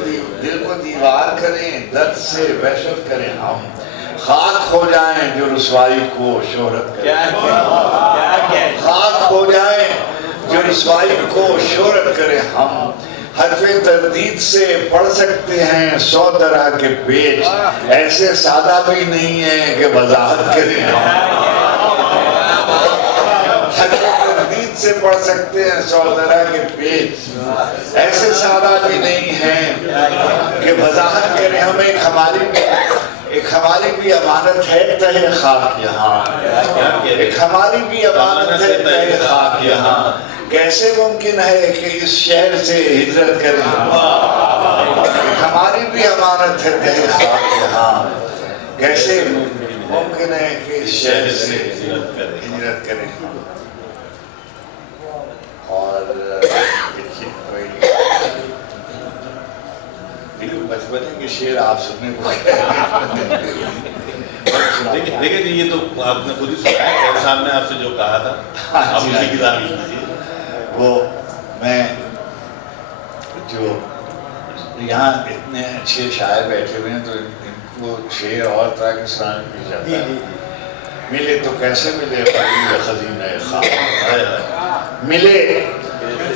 دیوار کریں، درد سے وحشت کریں. ہم خاک ہو جائیں جو رسوائی کو شہرت کریں. خاک ہو جائیں جو رسوائی کو شہرت کریں. ہم حرف تردید سے پڑھ سکتے ہیں 100 طرح کے پیج، ایسے سادہ بھی نہیں ہیں کہ وضاحت کریں. حرف تردید سے پڑھ سکتے ہیں 100 طرح کے پیج، ایسے سادہ بھی نہیں ہیں کہ وضاحت کریں. ہم ایک ہماری بھی امانت ہے تہ خاک یہاں، ایک ہماری بھی امانت ہے تہ خاک یہاں، کیسے ممکن ہے کہ اس شہر سے ہجرت کریں، ایک ہماری بھی امانت ہے تہ خاک یہاں، کیسے ممکن ہے کہ اس شہر سے ہجرت کریں۔ اور دیکھیے بچپن کے شعر آپ سننے کو دیکھیں جی، یہ تو آپ نے خود ہی سنا ہے، خیر صاحب نے آپ سے جو کہا تھا آپ اسی کی تعریف کیجیے۔ وہ میں جو یہاں اتنے اچھے شاعر بیٹھے ہوئے ہیں تو ان کو شعر اور طرح کے سنانے بھی جاتا ہے۔ ملے تو کیسے ملے منزل خزینہ خواب، ملے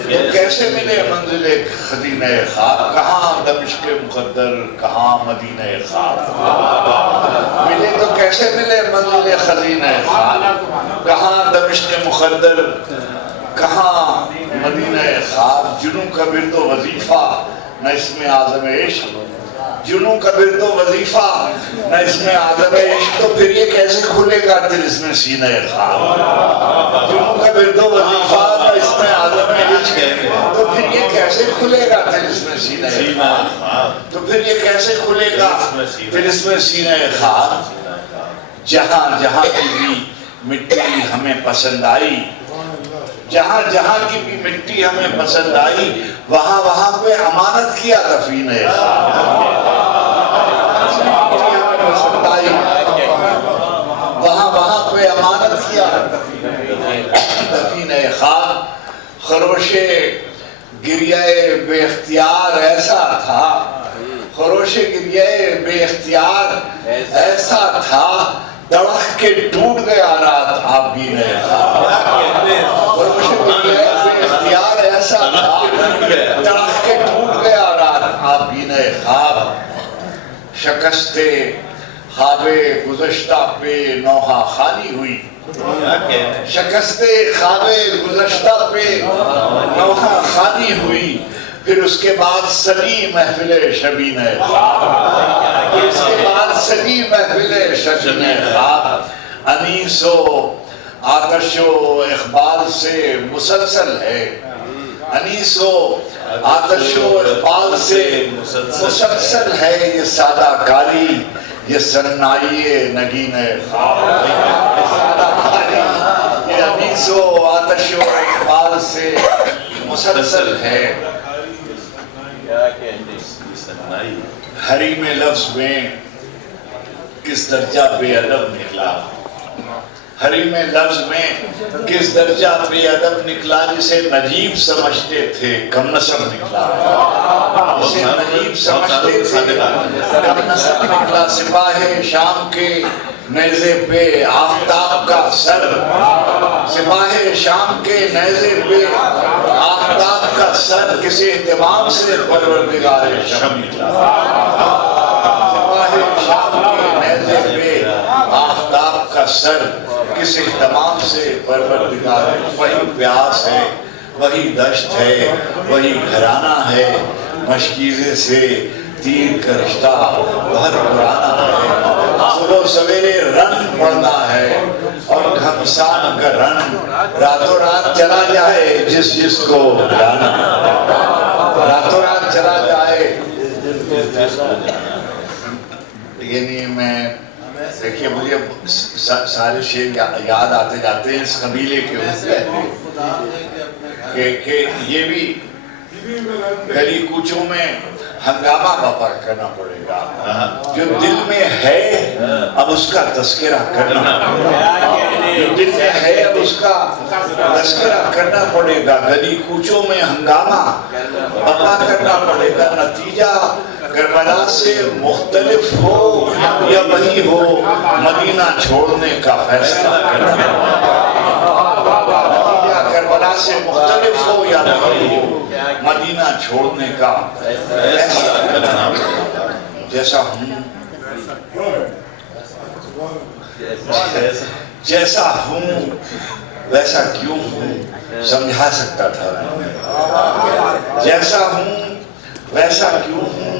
تو کیسے ملے منزل خزینہ خواب، کہاں دمشق مقدر کہاں مدینہ خواب، ملے تو کیسے ملے منزل خزینہ خواب، کہاں دمشق مقدر کہاں مدینہ خواب، جنوں کا برد و وظیفہ نہ اس میں اعظم عشق، جنوں کا برد و وظیفہ نہ اس میں اعظم عشق، تو پھر یہ کیسے کھلے گا طلسم سینہ خواب، جنوں کا برد و وظیفہ نہ اس میں اعظم عشق، تو پھر یہ کیسے کھلے گا طلسم سینہ خواب، تو پھر یہ کیسے کھلے گا طلسم سینہ خواب۔ جہاں جہاں کی بھی مٹی ہمیں پسند آئی، جہاں جہاں کی بھی مٹی ہمیں پسند آئی، وہاں وہاں پہ امانت کیا دفین خواب، پسند آئی وہاں وہاں پہ امانت کیا دفین خواب۔ خروش گریہ بے اختیار ایسا تھا، خروش گریہ بے اختیار ایسا تھا، دڑخ کے ٹوٹ گیا رات آپ بھی نے خواب، خروش گریہ بے اختیار ایسا تھا، دڑخ کے ٹوٹ گیا رات آپ بھی نے خواب۔ شکست خواب گزشتہ پہ نوحہ خالی ہوئی، شکست خواب گزشتہ پہ نوحہ خالی ہوئی، پھر اس کے بعد سنی محفل شبین خواب، پھر اس کے بعد سنی محفل شبین خواب۔ انیس و آتش و اقبال سے مسلسل ہے، انیس و آتش و اقبال سے مسلسل ہے، یہ سادہ کاری یہ سنائی نگین خواب، یہ سادہ کاری یہ انیس و آتش و اقبال سے مسلسل ہے۔ حریم لفظ میں کس درجہ بے ادب نکلا، حریم لفظ میں کس درجہ بے ادب نکلا، جسے نجیب سمجھتے تھے کم نسب نکلا، جسے نجیب سمجھتے تھے کم نسب نکلا۔ سپاہ شام کے نیزے پہ آفتاب کا سر، سپاہ شام کے نیزے پہ آفتاب کا سر، کسی اہتمام سے پروردگار شم نکلا، سپاہ شام کے نیزے پہ آفتاب کا سر، کس اہتمام سے پروردگار، وہی پیاس ہے وہی دشت ہے وہی گھرانہ ہے، مشکیزے سے تیر کا رشتہ بہت پرانا ہے، صبح سویرے رنگ پڑنا ہے اور گھمسان کا رنگ راتوں رات چلا جائے جس جس کو جانا، راتوں رات چلا جائے جس جس کو جانا۔ یعنی میں دیکھیے مجھے سارے شعر یاد آتے جاتے ہیں اس قبیلے کے کہ یہ بھی گلی کوچوں میں ہنگامہ بپا کرنا پڑے گا، جو دل میں ہے اب اس کا تذکرہ کرنا پڑے گا، جو دل میں ہے اب اس کا تذکرہ کرنا پڑے گا، گلی کوچوں میں ہنگامہ بپا کرنا پڑے گا، نتیجہ کربلا سے مختلف ہو یا وہی ہو، مدینہ چھوڑنے کا فیصلہ کرنا پڑے گا، نتیجہ کربلا سے مختلف ہو یا وہی ہو، مدینہ چھوڑنے کا فیصلہ کرنا پڑے گا۔ جیسا ہوں جیسا ہوں ویسا کیوں ہوں سمجھا سکتا تھا، جیسا ہوں ویسا کیوں ہوں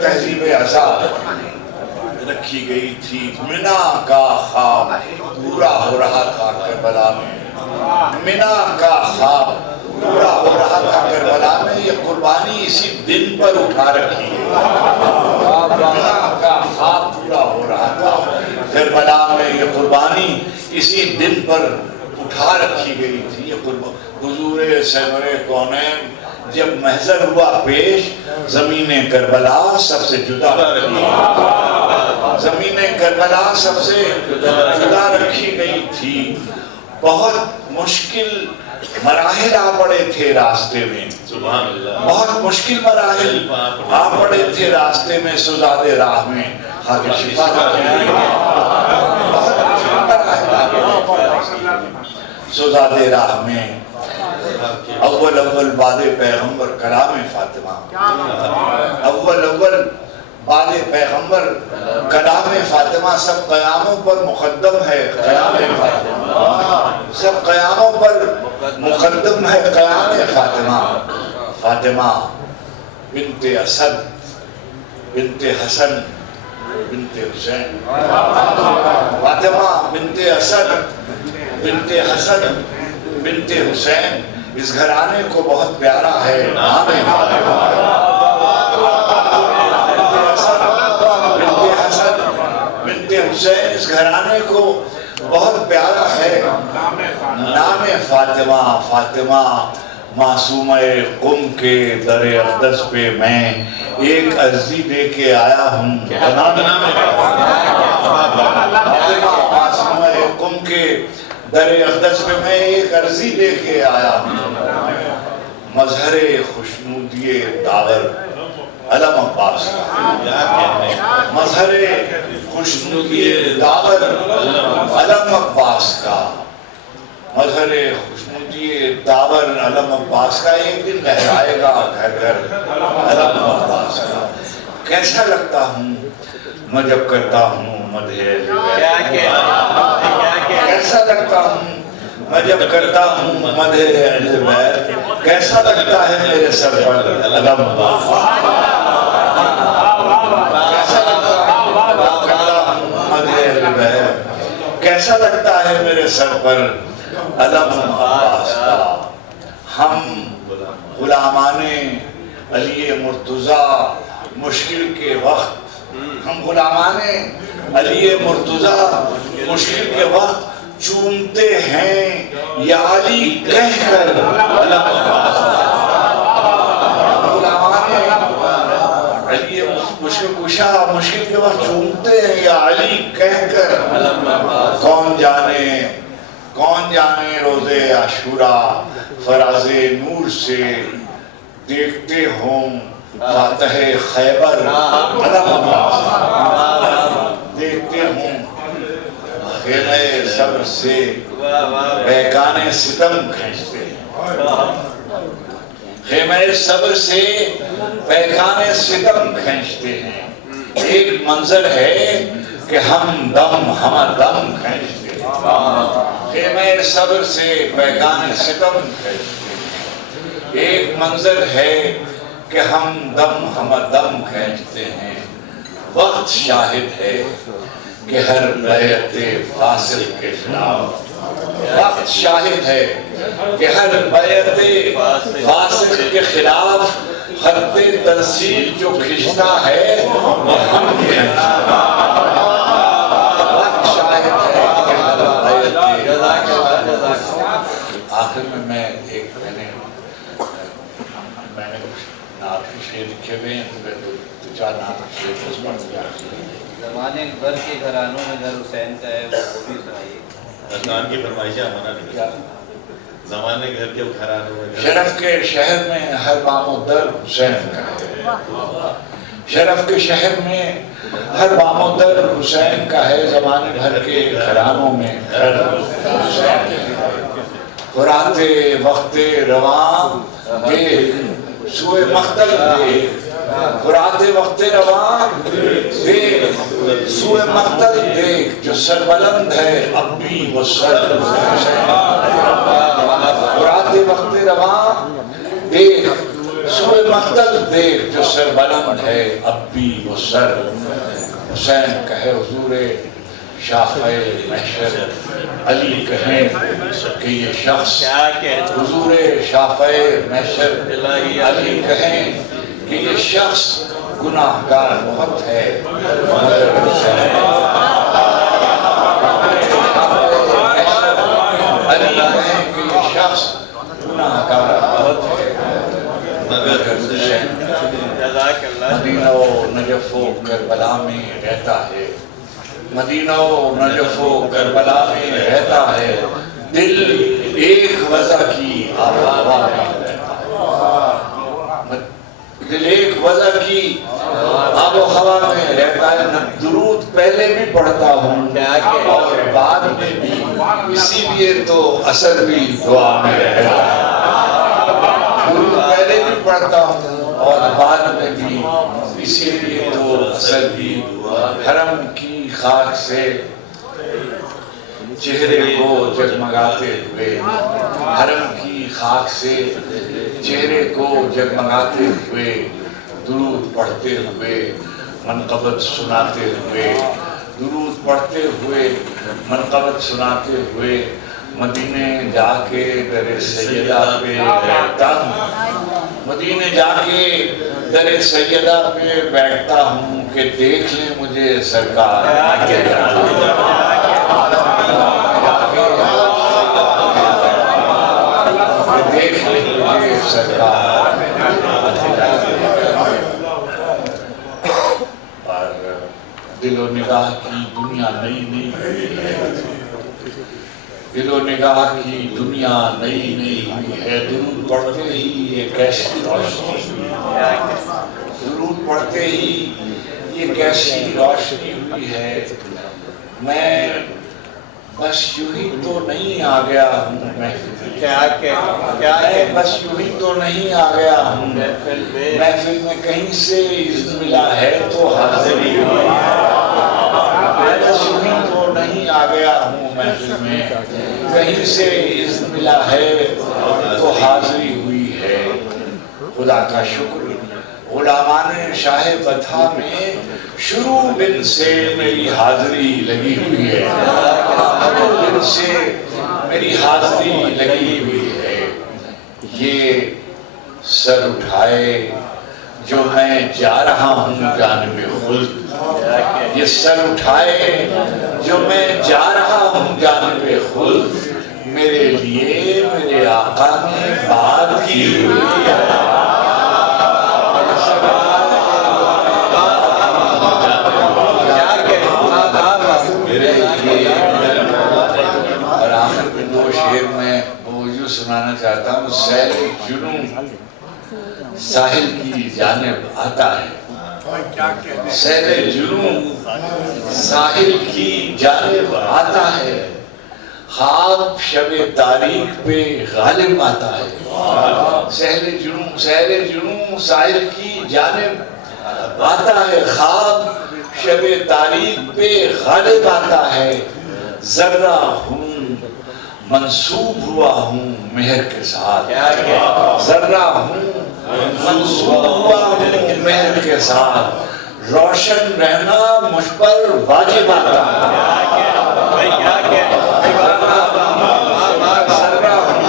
تہذیب آزاد رکھی گئی تھی. منا کا خواب پورا ہو رہا تھا کربلا میں, منا کا خواب پورا ہو رہا تھا کربلا میں. یہ قربانی اسی دن پر اٹھا رکھی ہے. منا کا خواب پورا ہو رہا تھا کربلا میں, یہ قربانی اسی دن پر اٹھا رکھی گئی تھی. یہ حضور سرور کونین جب محضر ہوا پیش, زمین کربلا سب سے جدا رکھی, زمین کربلا سب سے جدا رکھی گئی تھی. بہت مشکل مراحل آ پڑے تھے راستے میں, سبحان اللہ, بہت مشکل مراحل آ پڑے تھے راستے میں. سزاد راہ میں حاضر شفا بہت مشکل مراحل آ پڑے تھے سزاد راہ میں. اول اول باد پیغمبر کلام فاطمہ, اول اول باد پیغمبر کلام فاطمہ. سب قیاموں پر مقدم ہے قیام فاطمہ, سب قیاموں پر مقدم ہے قیام فاطمہ. فاطمہ بنت اسد بنت حسن بنت حسین, فاطمہ بنت اسد بنت حسن بنت حسین. اس گھرانے کو بہت پیارا ہے نام فاطمہ. بنت حسن بنت حسین, اس گھرانے کو بہت پیارا ہے نام فاطمہ. فاطمہ معصومہ قم کے در اقدس پہ میں ایک عرضی دے کے آیا ہوں. فاطمہ معصومہ قم کے در اقدس پہ میں ایک عرضی دے کے آیا ہوں. مظہر خوشنودی داور علم عباس کا, مظہر خوشنودی داور علم عباس کا, مظہر خوشنودی داور علم عباس کا. ایک دن لہرائے گا گھر گھر علم عباس کا. کیسا لگتا ہوں میں جب کرتا ہوں مدح, کیسا لگتا ہوں میں جب کرتا ہوں مدح اہل بیت. کیسا لگتا ہے میرے سر پر علم, کیسا لگتا ہے مدح اہل بیت, کیسا لگتا ہے میرے سر پر علم عباس کا. ہم غلامان علی مرتضیٰ مشکل کے وقت, ہم غلامان علی مرتضیٰ مشکل کے وقت چومتے ہیں یا علی کہہ کر علم عباس. غلامان علی مشکل کشا مشکل کے وقت چومتے ہیں یا علی کہہ کر علم عباس. کون جانے روزے عاشوراء فراز نور سے دیکھتے ہوں فاتح خیبر علم عباس. دیکھتے ہوں خیمہ صبر سے پیکان ستم کھینچتے ہیں, خیمہ صبر سے پیکان ستم کھینچتے ہیں. ایک منظر ہے کہ ہم دم دم کھینچتے ہیں, خیمہ صبر سے پیکان ستم کھینچتے ہیں. ایک منظر ہے کہ ہم دم کھینچتے ہیں. وقت شاہد ہے کہ ہر بیعت فاسق کے خلاف, وقت شاہد ہے کہ ہر بیعت فاسق کے خلاف خط تنسیق جو کھنچتا ہے وہ ہم کھینچتے ہیں. وقت شاہد ہے کہ ہر بیعت. آخر میں ایک میں نے نعت کے شعر لکھے ہوئے ہیں, تو میں دو چار نعت کے شعر اس پڑھ دیا. زمانے بھر کے گھرانوں میں گھر حسین کا ہے, وہ بھی سنائیے. ادنان کی فرمائشیں ہمارا نہیں کیا. زمانے گھر کے گھرانوں میں شرف کے شہر میں ہر بام و در حسین کا ہے. شرف کے شہر میں ہر بام و در حسین کا ہے. زمانے بھر کے گھرانوں میں گھر حسین کا ہے. قرات وقت رواں دیکھ سوئے مقتل دیکھ, قرات وقت رواں دیکھ سوئے مقتل دیکھ. جو سر بلند ہے اب بھی وہ سر حسین. قرات وقت رواں دیکھ سوئے مقتل دیکھ جو سر بلند ہے اب بھی وہ سر، حسین کہے حضور شافع محشر، علی کہیں کہ یہ شخص حضور شافع محشر، علی کہیں کہ یہ شخص گناہگار بہت ہے مگر حسین، علی کہیں کہ یہ شخص گناہگار بہت ہے مگر حسین۔ مدینہ و نجف و کربلا میں رہتا ہے، مدینہ و نجف و کربلا میں رہتا ہے، دل ایک وضع کی آب و ہوا میں رہتا ہے، دل ایک وضع کی آب و ہوا میں رہتا ہے، درود پہلے بھی پڑھتا ہوں اور بعد میں بھی، اسی لیے تو اثر بھی دعا میں رہتا ہے، درود پہلے بھی پڑھتا ہوں اور بعد میں بھی، اسی لیے تو اثر بھی، حرم کی خاک سے چہرے کو جگمگاتے ہوئے، حرم کی خاک سے چہرے کو جگمگاتے ہوئے، درود پڑھتے ہوئے، منقبت سناتے ہوئے، درود پڑھتے ہوئے، منقبت سناتے ہوئے، مدینے جا کے در سیدہ پہ بیٹھتا ہوں، مدینے جا کے در سیدہ پہ بیٹھتا ہوں کہ دیکھ لیں مجھے سرکار آگے جانا، دیکھ لیں مجھے سرکار آگے جانا، اور دل و نگاہ کی دنیا نئی نئی ہوئی ہے، دل و نگاہ کی دنیا نئی نئی ہوئی ہے، درود پڑھتے ہی یہ کیسی روشنی ہوئی ہے، درود پڑھتے ہی یہ کیسی روشنی ہوئی ہے، میں بس یوں ہی تو نہیں آ گیا ہوں محفل میں، بس یوں ہی تو نہیں آ گیا ہوں محفل میں، کہیں سے اذن ملا ہے تو حاضری ہوئی ہے، میں بس یوں ہی تو نہیں آ گیا ہوں محفل میں، کہیں سے اذن ملا ہے تو حاضری ہوئی ہے، خدا کا شکر غلامان شاہ بطحہ میں شروع دن سے میری حاضری لگی ہوئی ہے، شروع دن سے میری حاضری لگی ہوئی ہے، یہ سر اٹھائے جو میں جا رہا ہوں جانب خلد، یہ سر اٹھائے جو میں جا رہا ہوں جانب خلد، میرے لیے میرے آقا نے بات کی ہوئی ہے، اور آخر میں دو شعر میں وہ یوں سنانا چاہتا ہوں، سیل جنوں ساحل کی جانب آتا ہے، سیل جنوں ساحل کی جانب آتا ہے، خواب شب تاریخ پہ غالب آتا ہے، سیل جنوں ساحل کی جانب آتا ہے، خواب شب تاریخ پہ غالب آتا ہے، ذرہ ہوں منسوب ہوا ہوں مہر کے ساتھ، ذرہ ہوں منسوب ہوا ہوں مہر کے ساتھ، روشن رہنا مجھ پر واجب آتا ہے، ذرہ ہوں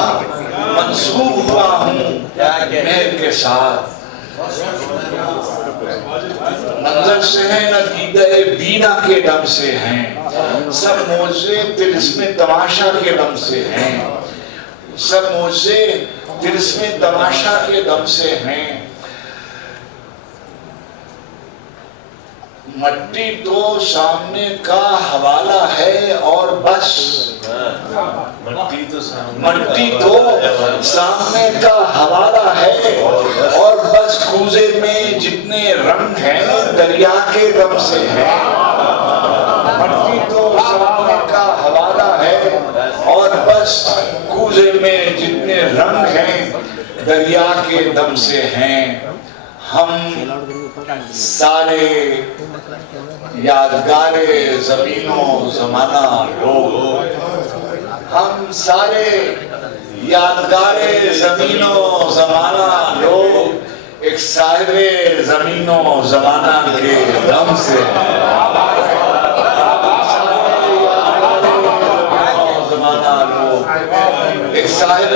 منسوب ہوا ہوں مہر کے ساتھ، منظر سے ہیں نہ دیدہ بینا کے دم سے ہیں، سب موجزے طلسم تماشا کے دم سے ہیں، سب موجزے طلسم تماشا کے دم سے ہیں، مٹی تو سامنے کا حوالہ ہے اور بس، مٹی تو سامنے کا حوالہ ہے اور بس، کوزے میں جتنے رنگ ہیں دریا کے دم سے ہیں، مٹی تو سامنے کا حوالہ ہے اور بس، کوزے میں جتنے رنگ ہیں دریا کے دم سے ہیں، ہم سارے یادگار زمین و زمانہ لوگ، ہم سارے یادگار زمین و زمانہ لوگ، ایک صاحب زمین و زمانہ کے دم سے ایک صاحب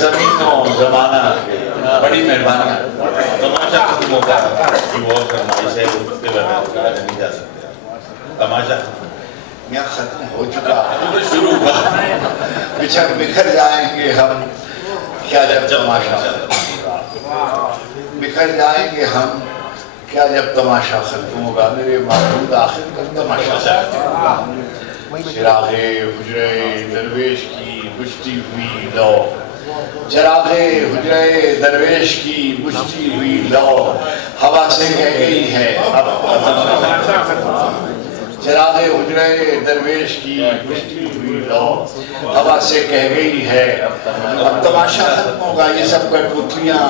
زمین و زمانہ کے بڑی مہربانی. تماشا ختم ہوگا کہ وہ فرمائش ہے وہ کرتے ہوئے نہیں جا سکتے. تماشا یہاں ختم ہو چکا, شروع ہوا. بکھر جائیں گے ہم کیا جب تماشا, بکھر جائیں گے ہم کیا جب تماشا ختم ہوگا. میرے معبود آخر تک تماشا ختم ہوگا. چراغ حجرے درویش کی بجھتی ہوئی لو, چراغ حجرے درویش کی بجھتی ہوئی لو ہوا سے کہہ گئی ہے اب تماشا ختم ہوگا. چراغ حجرے درویش کی بجھتی ہوئی لو ہوا سے کہہ گئی ہے اب تماشا ختم ہوگا. یہ سب کٹپتلیاں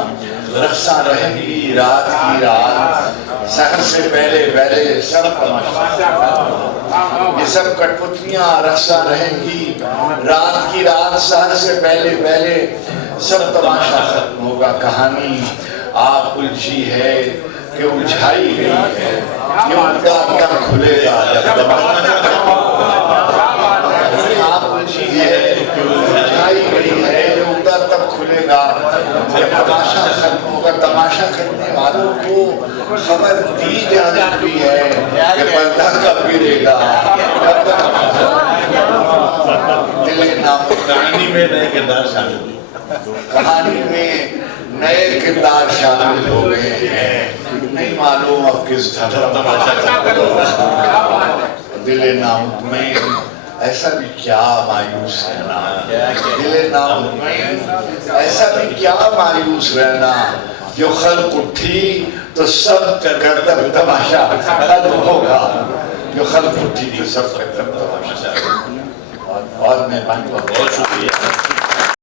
رقصاں رہیں گی رات کی رات, سحر سے پہلے پہلے سب تماشا. یہ سب کٹپتلیاں رقصاں رہیں گی رات کی رات, سحر سے پہلے پہلے سب تماشا ختم ہوگا. کہانی آپ الجھی ہے کہ الجھائی گئی ہے, یہ اٹھا کر کھلے گا جب تماشا ختم ہوگا. آپ الجھی ہے کہ الجھائی گئی ہے, یہ اٹھا تب کھلے گا جب تماشا ختم ہوگا. تماشا کرنے والوں کو خبر دی جا چکی ہے کہ پردہ کب گرے گا. کہانی میں نئے کردار شامل ہوئے, کہانی میں نئے کردار شامل ہو گئے ہیں, نہیں معلوم اب کس طرح. دل نامطمئن ایسا بھی کیا مایوس رہنا, دل نامطمئن ایسا بھی کیا مایوس رہنا. جو خلق اٹھی تو سب کر تب تماشا ختم ہوگا. جو خلق اٹھی تو سب کر تب تماشا. اور میں بہت شکریہ.